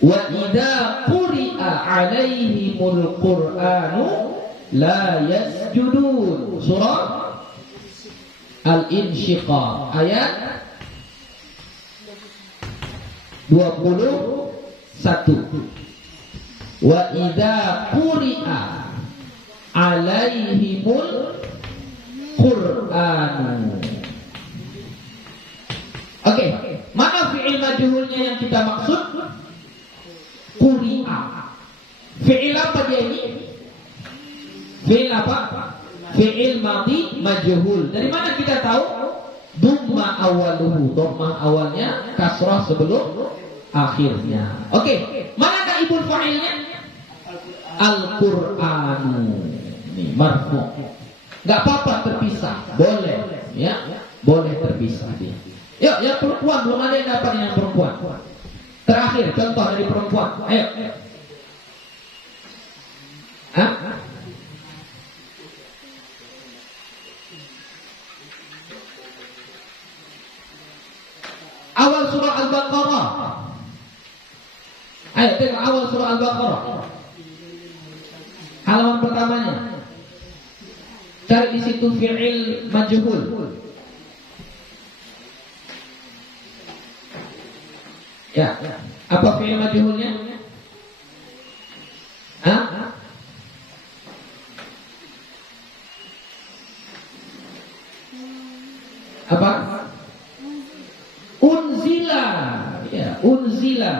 Wa idza quri'a 'alaihimul Qur'anu la yasjudun. Surah Al-Insyiqaq ayat 21. Wa idza quri'a 'alaihimul Qur'anu. Oke, mana fi'il majhulnya yang kita maksud? Quri'a. Fi'il apa dia ini? Fi'il apa? Fi'il madhi majhul. Dari mana kita tahu? Dhamma awaluhu. Dhammah awalnya, kasrah sebelum akhirnya. Oke, mana naibul fa'ilnya? Al-Qur'anu. Ini marfu'. Enggak apa-apa terpisah, boleh, ya. Boleh terpisah dia. Yuk, yang perempuan belum ada yang dapat yang perempuan. Terakhir contoh dari perempuan. Ayo. Hah? Awal surah Al-Baqarah. Ayo tengok awal surah Al-Baqarah. Halaman pertamanya. Cari di situ fi'il majhul. Ya, apa fi'il majhulnya? Hah? Apa? Unzila. Ya, unzila.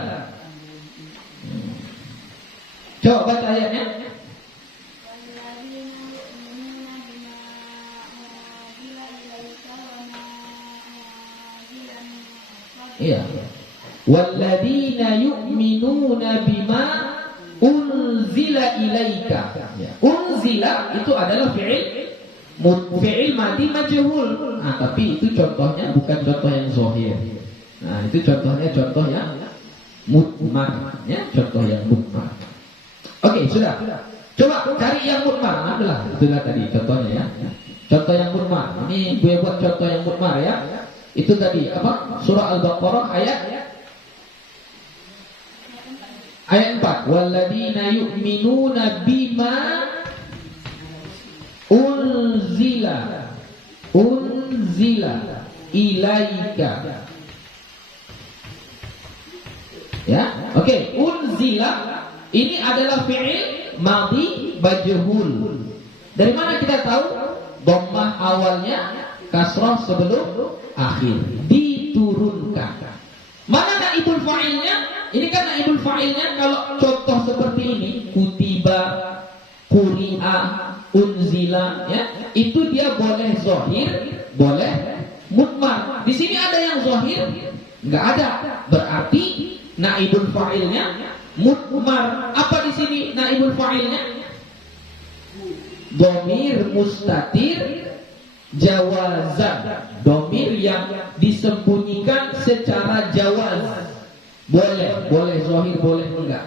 Coba baca ayatnya. Iya. Walladzina yu'minuna bima unzila ilaika. Ya. Unzila itu adalah fi'il madhi majhul. Nah, tapi itu contohnya bukan contoh yang zahir. Nah, itu contoh yang mudmar, ya, contoh yang mudmar. Oke, sudah. Coba cari yang mudmar. Adalah itulah tadi contohnya, ya. Contoh yang mudmar. Ini gue buat contoh yang mudmar, ya. Itu tadi apa? Surah Al-Baqarah ayat 4. Walladzina yu'minuna bima unzila ilaika. Ya, oke. Unzila ini adalah fi'il madhi majhul. Dari mana kita tahu? Dhammah awalnya, kasrah sebelum akhir. Diturunkan. Mana naibul fa'ilnya? Ini kan naibul fa'ilnya kalau contoh seperti ini, kutiba, quri'a, unzila, ya. Itu dia boleh zahir, boleh mudmar. Di sini ada yang zahir? Enggak ada. Berarti naibul fa'ilnya mudmar. Apa di sini naibul fa'ilnya? Dhamir mustatir jawazan. Dhamir yang disembunyikan secara jawaz. Boleh zahir, boleh enggak.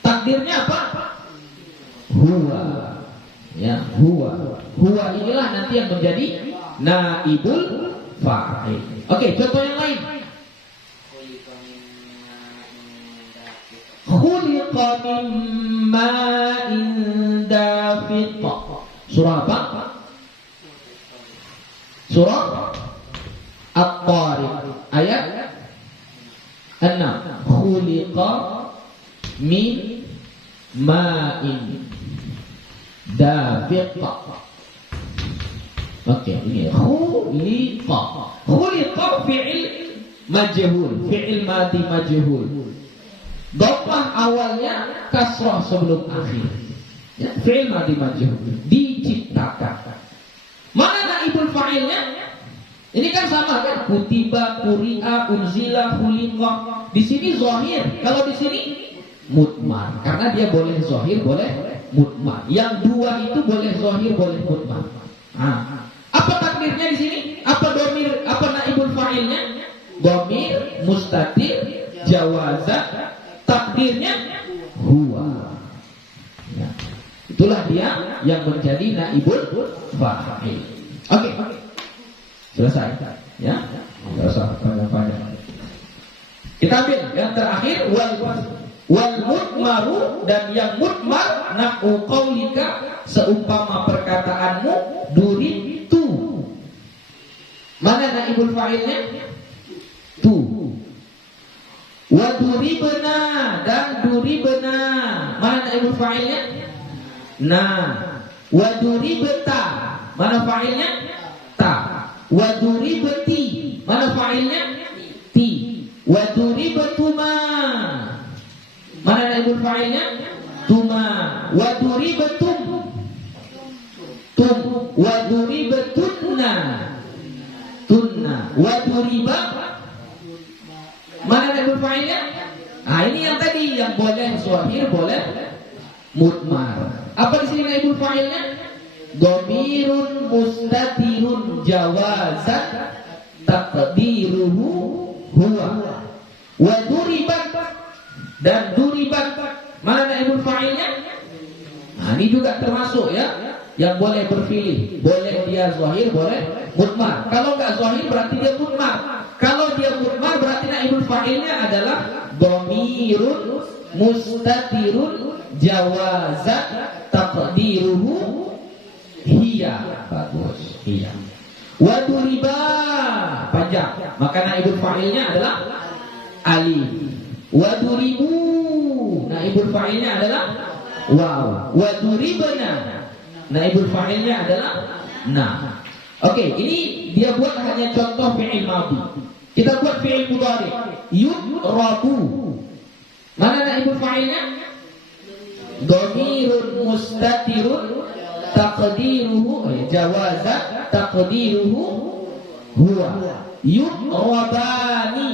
Takdirnya apa? Huwa. Ya, huwa. Huwa inilah nanti yang menjadi naibul fa'il. Oke, contoh yang lain. Khuliqa min ma'in dafiq. Surah apa? Surah At-Tariq ayat 6. Khuliqa min ma'in dafiq. Oke, ini khuliqa. Khuliqa fi'il majhul, fi'il madhi majhul. Dhammah awalnya kasrah sebelum akhir. Ya, fi'il madhi majhul, diciptakan. Mana naibul fa'ilnya? Ini kan sama kan? Kutiba, quri'a, unzila, khuliqa. Di sini zahir. Kalau di sini mudmar. Karena dia boleh zahir, boleh mudmar. Yang dua itu boleh zahir, boleh mudmar. Apa takdirnya di sini? Apa domir? Apa naibul fa'ilnya? Domir, mustatir, jawaza. Takdirnya huwa. Ya. Itulah dia yang menjadi naibul fa'il. Oke. Selesai. Ya. Enggak usah panjang-panjang. Kita ambil yang terakhir wal mudmaru, dan yang mudmar nahu qaulika, seumpama perkataanmu duritu. Mana naibul fa'ilnya? Tu. Wa duribna, dan duribna. Mana naibul fa'ilnya? Nah. Wa duribta. Mana fa'ilnya? Ta. Wa duribti. Mana fa'ilnya? Ti. Wa duribtuma. Mana naibul fa'ilnya? Tuma. Wa duribtum. Tum. Wa duribtunna. Tunna. Wa duriba. Mana naibul fa'ilnya? Ini yang tadi, yang boleh zahir, boleh mudmar. Apa di sini naibul fa'ilnya? Dhamirun mustatirun jawazan taqdiruhu huwa. Wa duribat, dan duribat. Mana naibul fa'ilnya? Ini juga termasuk ya, yang boleh berpilih. Boleh dia zahir, boleh mudmar. Kalau enggak zahir berarti dia mudmar. Kalau dia mudmar berarti naibul fa'ilnya adalah dhamirun mustatirun jawazan taqdiruhu hiya. Bagus, hiya. Wa duriba, panjang. Maka naibul fa'ilnya adalah alif. Wa duribu, naibul fa'ilnya adalah waw. Wa duribna, naibul fa'ilnya adalah na. Oke, ini dia buat hanya contoh fi'il madhi. Kita buat fi'il mudhari. Yudrabu. Mana naibul fa'ilnya? Dhamirun mustatirun taqdiruhu jawaza taqdiruhu huwa. Yudrabani.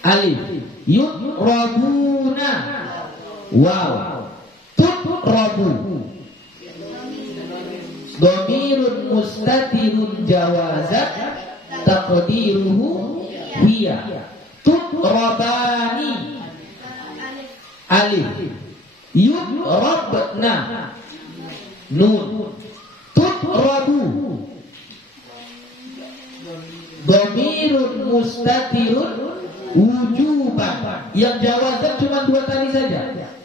Alif. Yudrabuna. Waw. Tudrabu. Dhamirun mustatirun jawaza taqdiruhu hiya. Tudrabani. Alif. Yudrabna. Nun. Tudrabu. Dhamirun mustatirun wujuban. Yang jawazan cuma dua tadi saja.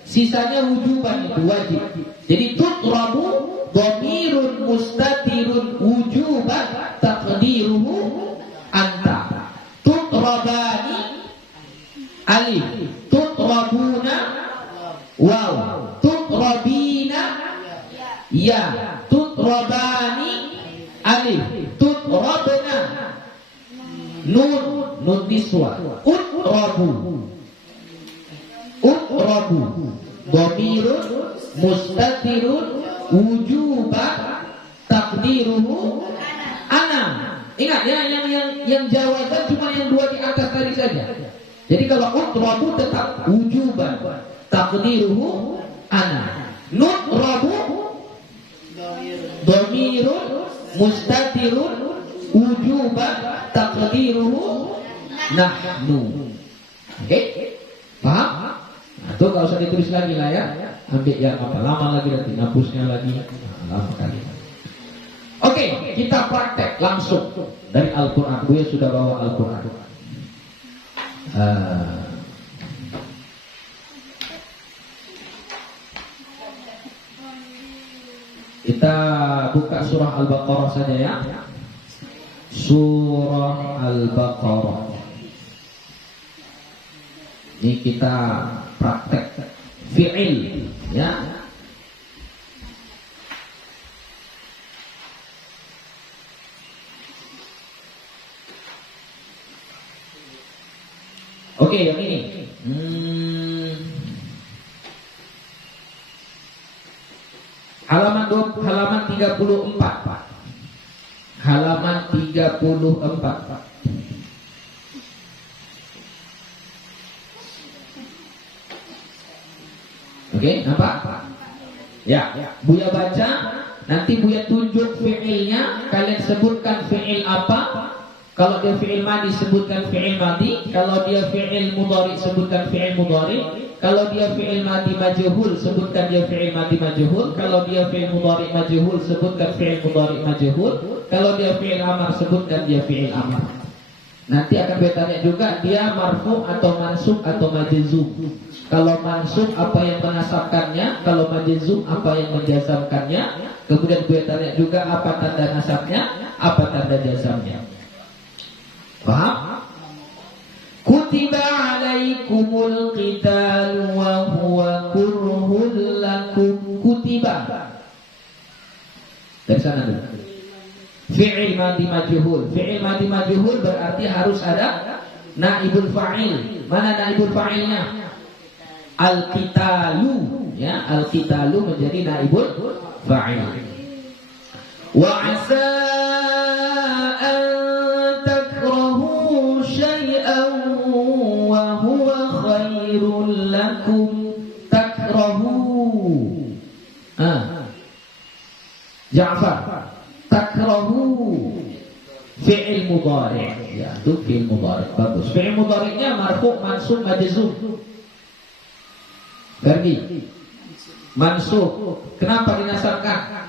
Sisanya wujuban, itu wajib. Jadi tudrabu dhamirun mustatirun wujuban taqdiruhu anta. Tudrabani. Alif. Tudrabuna. Waw. Tudrabina. Ya. Tudrabani. Alif. Tudrabna. Nun. Nun niswa. Udrabu. Udrabu. Dhamirun mustatirun wujuban taqdiruhu ana. Ingat ya, yang jawazan cuma yang dua di atas tadi saja. Jadi kalau udrabu tetap wujuban taqdiruhu ana. Nudrabu dhamirun mustatirun wujuban taqdiruhu nahnu. Oke? Paham? Nah, itu gak usah ditulis lagi lah ya. Ambil yang apa, lama lagi nanti, hapusnya lagi. Lama kali. Oke, kita praktek langsung dari Al-Quran. Gue sudah bawa Al-Quran. Kita buka surah Al-Baqarah saja ya. Surah Al-Baqarah. Ini kita praktek fi'il ya. Oke, yang ini. Halaman 34. Halaman 34. Oke, nampak? Ya, Buya baca, nanti Buya tunjuk fi'ilnya, kalian sebutkan fi'il apa. Kalau dia fi'il madi sebutkan fi'il madi, kalau dia fi'il mudhari sebutkan fi'il mudhari, kalau dia fi'il madi majhul sebutkan dia fi'il madi majhul, kalau dia fi'il mudhari majhul sebutkan fi'il mudhari majhul, kalau dia fi'il amar sebutkan dia fi'il amar. Nanti akan bertanya juga dia marfu atau mansub atau majzum. Kalau mansub apa yang menasabkannya, kalau majzum apa yang menjazamkannya. Kemudian bertanya juga apa tanda nasabnya, apa tanda jazamnya. Paham? Kutiba alaikumul qital wa huwa kurhul lakum. Kutiba. Dari sana dulu. Fi'il madi majhul. Fi'il madi majhul berarti harus ada naibul fa'il. Mana naibul fa'ilnya? Al-qitalu, ya, al-qitalu menjadi naibul fa'il. Wa 'asa an takrahu syai'an wa huwa khairul lakum. Takrahu. Ja'far. Takrahu fi'il mudhari'. Ya, itu fi'il mudhari'. Bagus. Fi'il mudhari'nya marfu', mansub, majzum. Verbi mansub. Kenapa dinasabkan?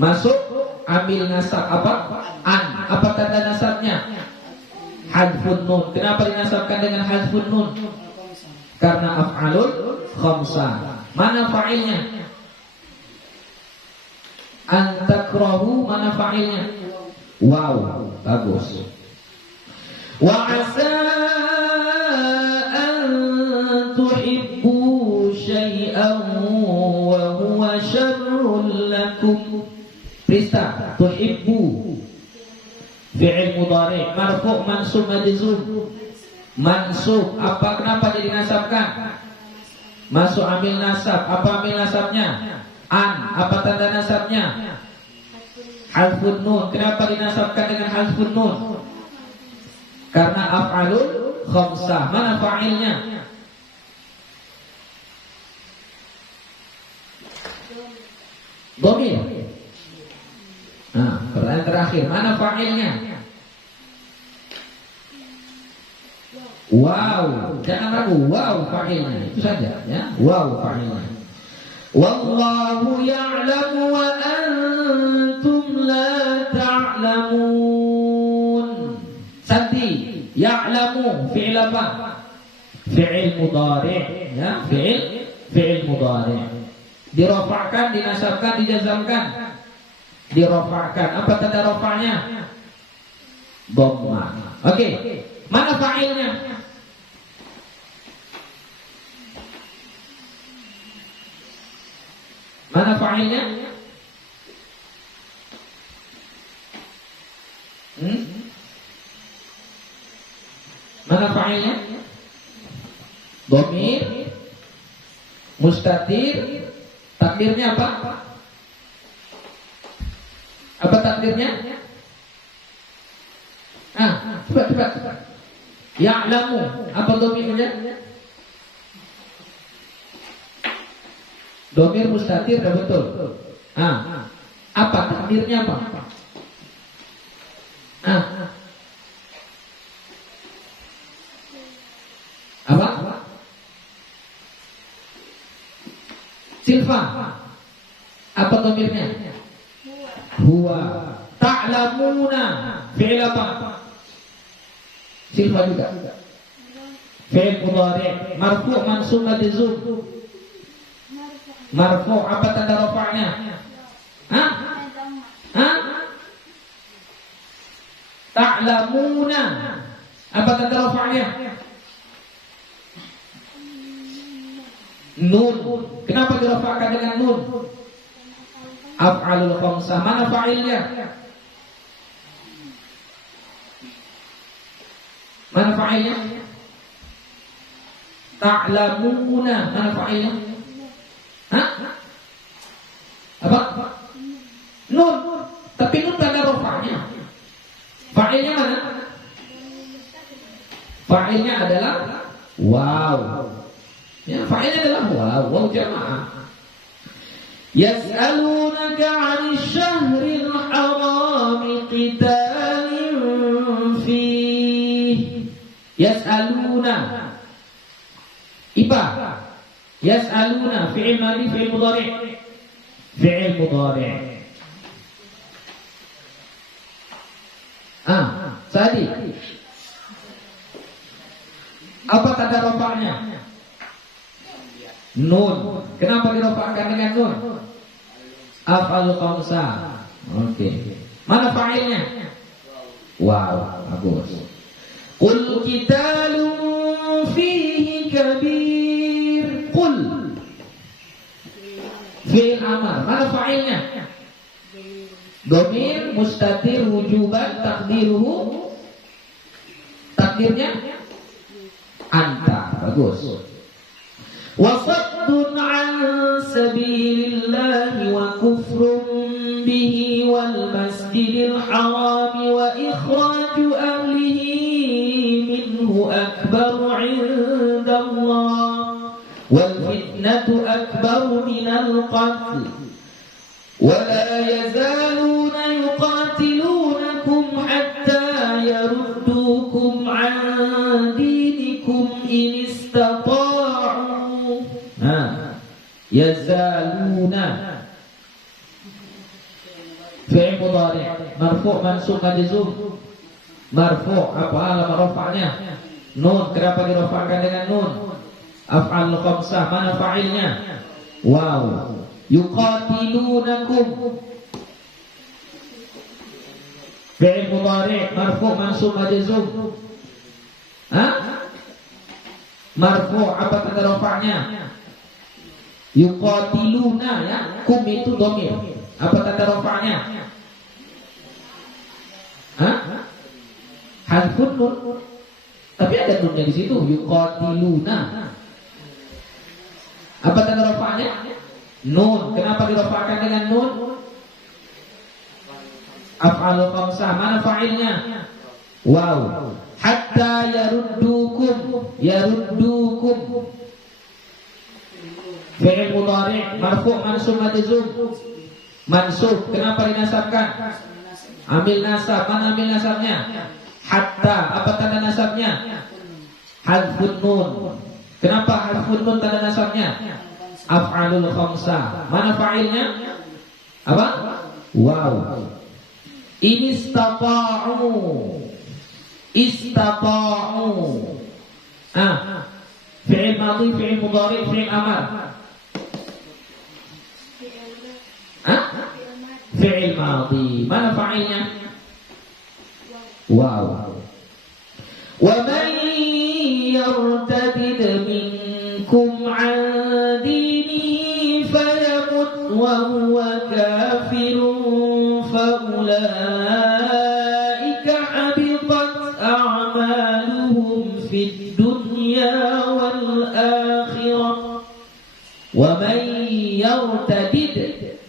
Masuk ambil nasab apa? An. Apa tanda nasabnya? Hadfun nun. Kenapa dinasabkan dengan hadfun nun? Karena af'alul khamsah. Mana fa'ilnya? An takrahu, mana fa'ilnya? Wow, bagus. Wa 'asa an tuhibbu syai'an wa huwa syarrul lakum. Prista, tuhibbu fi'il mudhari' marfu' mansub majzum. Mansub, apa kenapa jadi nasabkan? Masuk ambil nasab. Apa ambil nasabnya? An. Apa tanda nasabnya? Halfun nun. Kenapa dinasabkan dengan halfun nun? Karena af'alul khamsah. Mana fa'ilnya? Dhamir. Nah, pertanyaan terakhir, mana fa'ilnya? Wow, jangan ragu, wow fa'ilnya. Itu saja ya. Wow fa'ilnya. Wallahu ya'lamu wa antum la ta'lamun. Santi, ya'lamu fi'il apa? Fi'il mudhari', ya, fi'il mudhari'. Dirafa'kan, dinasabkan, dijazamkan. Dirafa'kan. Apa tanda rafa'nya? Dhamma. Oke. Mana fa'ilnya? Mana fa'ilnya? Mana fa'ilnya? Dhamir, mustatir. Takdirnya apa? Apa takdirnya? Coba. Ya'lamu. Apa dhamirnya? Dhamir mustatir, dah betul. Apa takdirnya apa? Apa? Silfa. Apa dhamirnya? Huwa. Ta'lamuna. Fi'il apa? Silfa juga. Fi'il mudhari'. Marfu' mansub majzum. Marfu' apa tanda rafa'nya? Hah? Hah? Ta'lamuna. Apa tanda rafa'nya? Nun. Kenapa dirafa'kan dengan nun? Af'alul khamsah. Mana fa'ilnya? Mana fa'ilnya? Ta'lamuna. Mana fa'ilnya? Hah? Apa? Nun. Tapi nun tanda rafa'nya. Fa'ilnya mana? Fa'ilnya adalah waw. Ya, fa'ilnya adalah waw. Waw jamaah. Yas'alunaka 'anil syahril harami qitalin fihi. Yas'aluna. Iba. Yas'aluna fi'il madhi fi'il mudhari'. Fi'il mudhari'. Tadi. Apa tanda rafa'nya? Nun. Kenapa dirafa'kan dengan nun? Af'alul khamsah. Oke. Mana fa'ilnya? Wow, bagus. Qul qitalun fihi kabir. Qul. Fi'il amar. Mana fa'ilnya? Dhamir mustatir wujuban takdiruhu. Takdirnya anta. Bagus. Wa saddun an sabilillahi wa kufrun bihi wal masjidil haram wa ikhraju ahlihi minhu akbaru 'inda Allah wal fitnatu akbaru minal qatl. ولا يزالون يقاتلونكم حتى يردوكم عن دينكم إن استطاعوا. يزالون فعل مضارع مرفوع منصوب majzum. Marfu' apa alamat rafa'nya? Nun. Kenapa dirafa'kan dengan nun? Af'al khamsah. Mana fa'ilnya? Wow. Yuqatilunakum. Fi'il mudhari' marfu' mansub majzum. Marfu' apa tanda rafa'nya? Yuqatiluna ya. Kum itu dhamir. Apa tanda rafa'nya? Hadfun nun. Tapi ada nunnya di situ. Yuqatiluna. Apa tanda rafa'nya? Nun. Kenapa dirafa'kan dengan nun? Af'alul khamsah. Mana fa'ilnya? Wow. Hatta yaruddukum. Yaruddukum. Fi'il mudhari' marfu' mansub majzum. Mansub. Kenapa dinasabkan? Ambil nasab. Mana ambil nasabnya? Hatta. Apa tanda nasabnya? Hadfun nun. Kenapa hadfun nun tanda nasabnya? Af'alul khamsah. Mana fa'ilnya? Apa? Wow. Istata'u. Istata'u. Fi'il madhi, fi'il mudhari', fi'il amar. Fi'il madhi. Mana fa'ilnya? Wow. Wa man yartadid minkum 'an dinihi fayamut wa huwa kafirun fa ulaika habitat a'maluhum fid dunya wal akhirah. Wa man yartadid.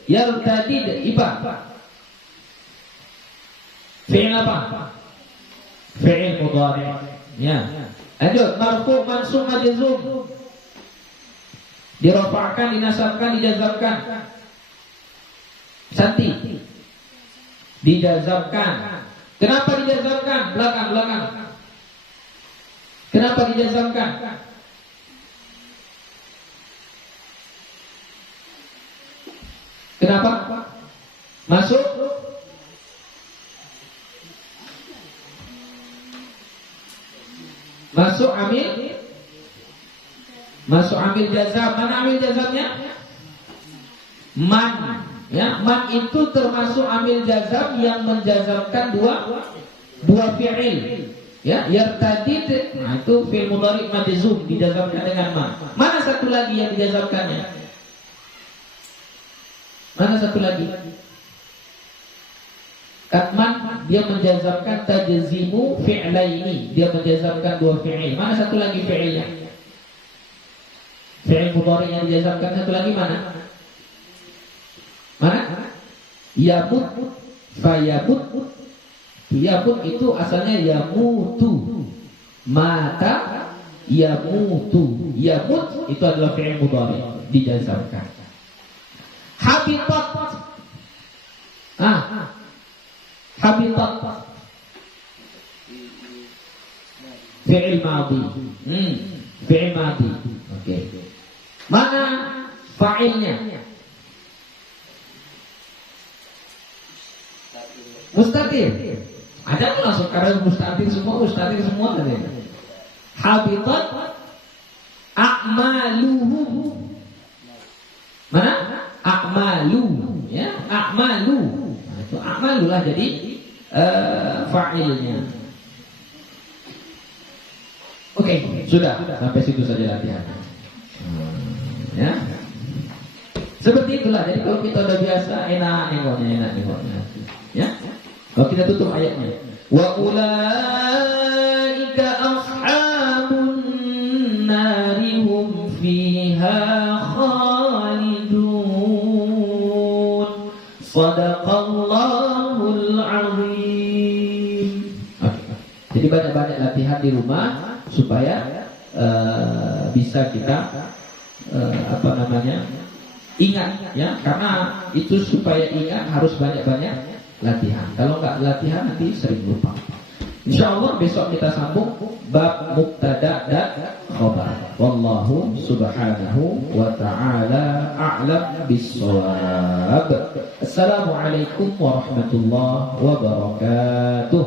Yartadid iba. Fi'il apa? Fi'il mudhari'. Ya. Lanjut, marfu' mansub majzum. Dirafa'kan, dinasabkan, dijazamkan. Santi. Dijazamkan. Kenapa dijazamkan? Belakang. Kenapa dijazamkan? Kenapa? Masuk. Masuk amil. Masuk amil jazam. Mana amil jazamnya? Man. Ya, man itu termasuk amil jazam yang menjazamkan dua fi'il. Ya, yartadid, nah itu fi'il mudhari' majzum dijazamkan dengan ma. Mana satu lagi yang dijazamkannya? Mana satu lagi? Katman dia menjazamkan tajzimu fi'laini, dia menjazamkan dua fi'il. Mana satu lagi fi'ilnya? Fi'il mudhari' yang dijazamkan satu lagi mana? Mana? Yamut, fayamut. Yamut itu asalnya yamutu. Mata, yamutu. Yamut itu adalah fi'il mudhari' dijazamkan. Habitat. Habitat. Fi'il madhi. Fi'il madhi. Oke. Mana fa'ilnya? Mustatir. Ada langsung karena mustatir semua ada. Habitat a'maluhu. Mana? A'malu, ya, a'malu. Nah, itu a'malu lah jadi fa'ilnya. Oke, sudah sampai situ saja latihan. Ya. Seperti itulah. Jadi kalau kita udah biasa enak nengoknya. Ya. Kalau kita tutup ayatnya. Wa ulaika ashabun nari hum fiha khalidun. Shadaqallahul azim. Jadi banyak-banyak latihan di rumah supaya bisa kita ingat, ya, karena itu supaya ingat harus banyak-banyak latihan. Kalau nggak latihan nanti sering lupa. Insyaallah besok kita sambung bab mubtada dan khabar. Wallahu subhanahu wa ta'ala a'lam bis-shawab. Assalamualaikum warahmatullahi wabarakatuh.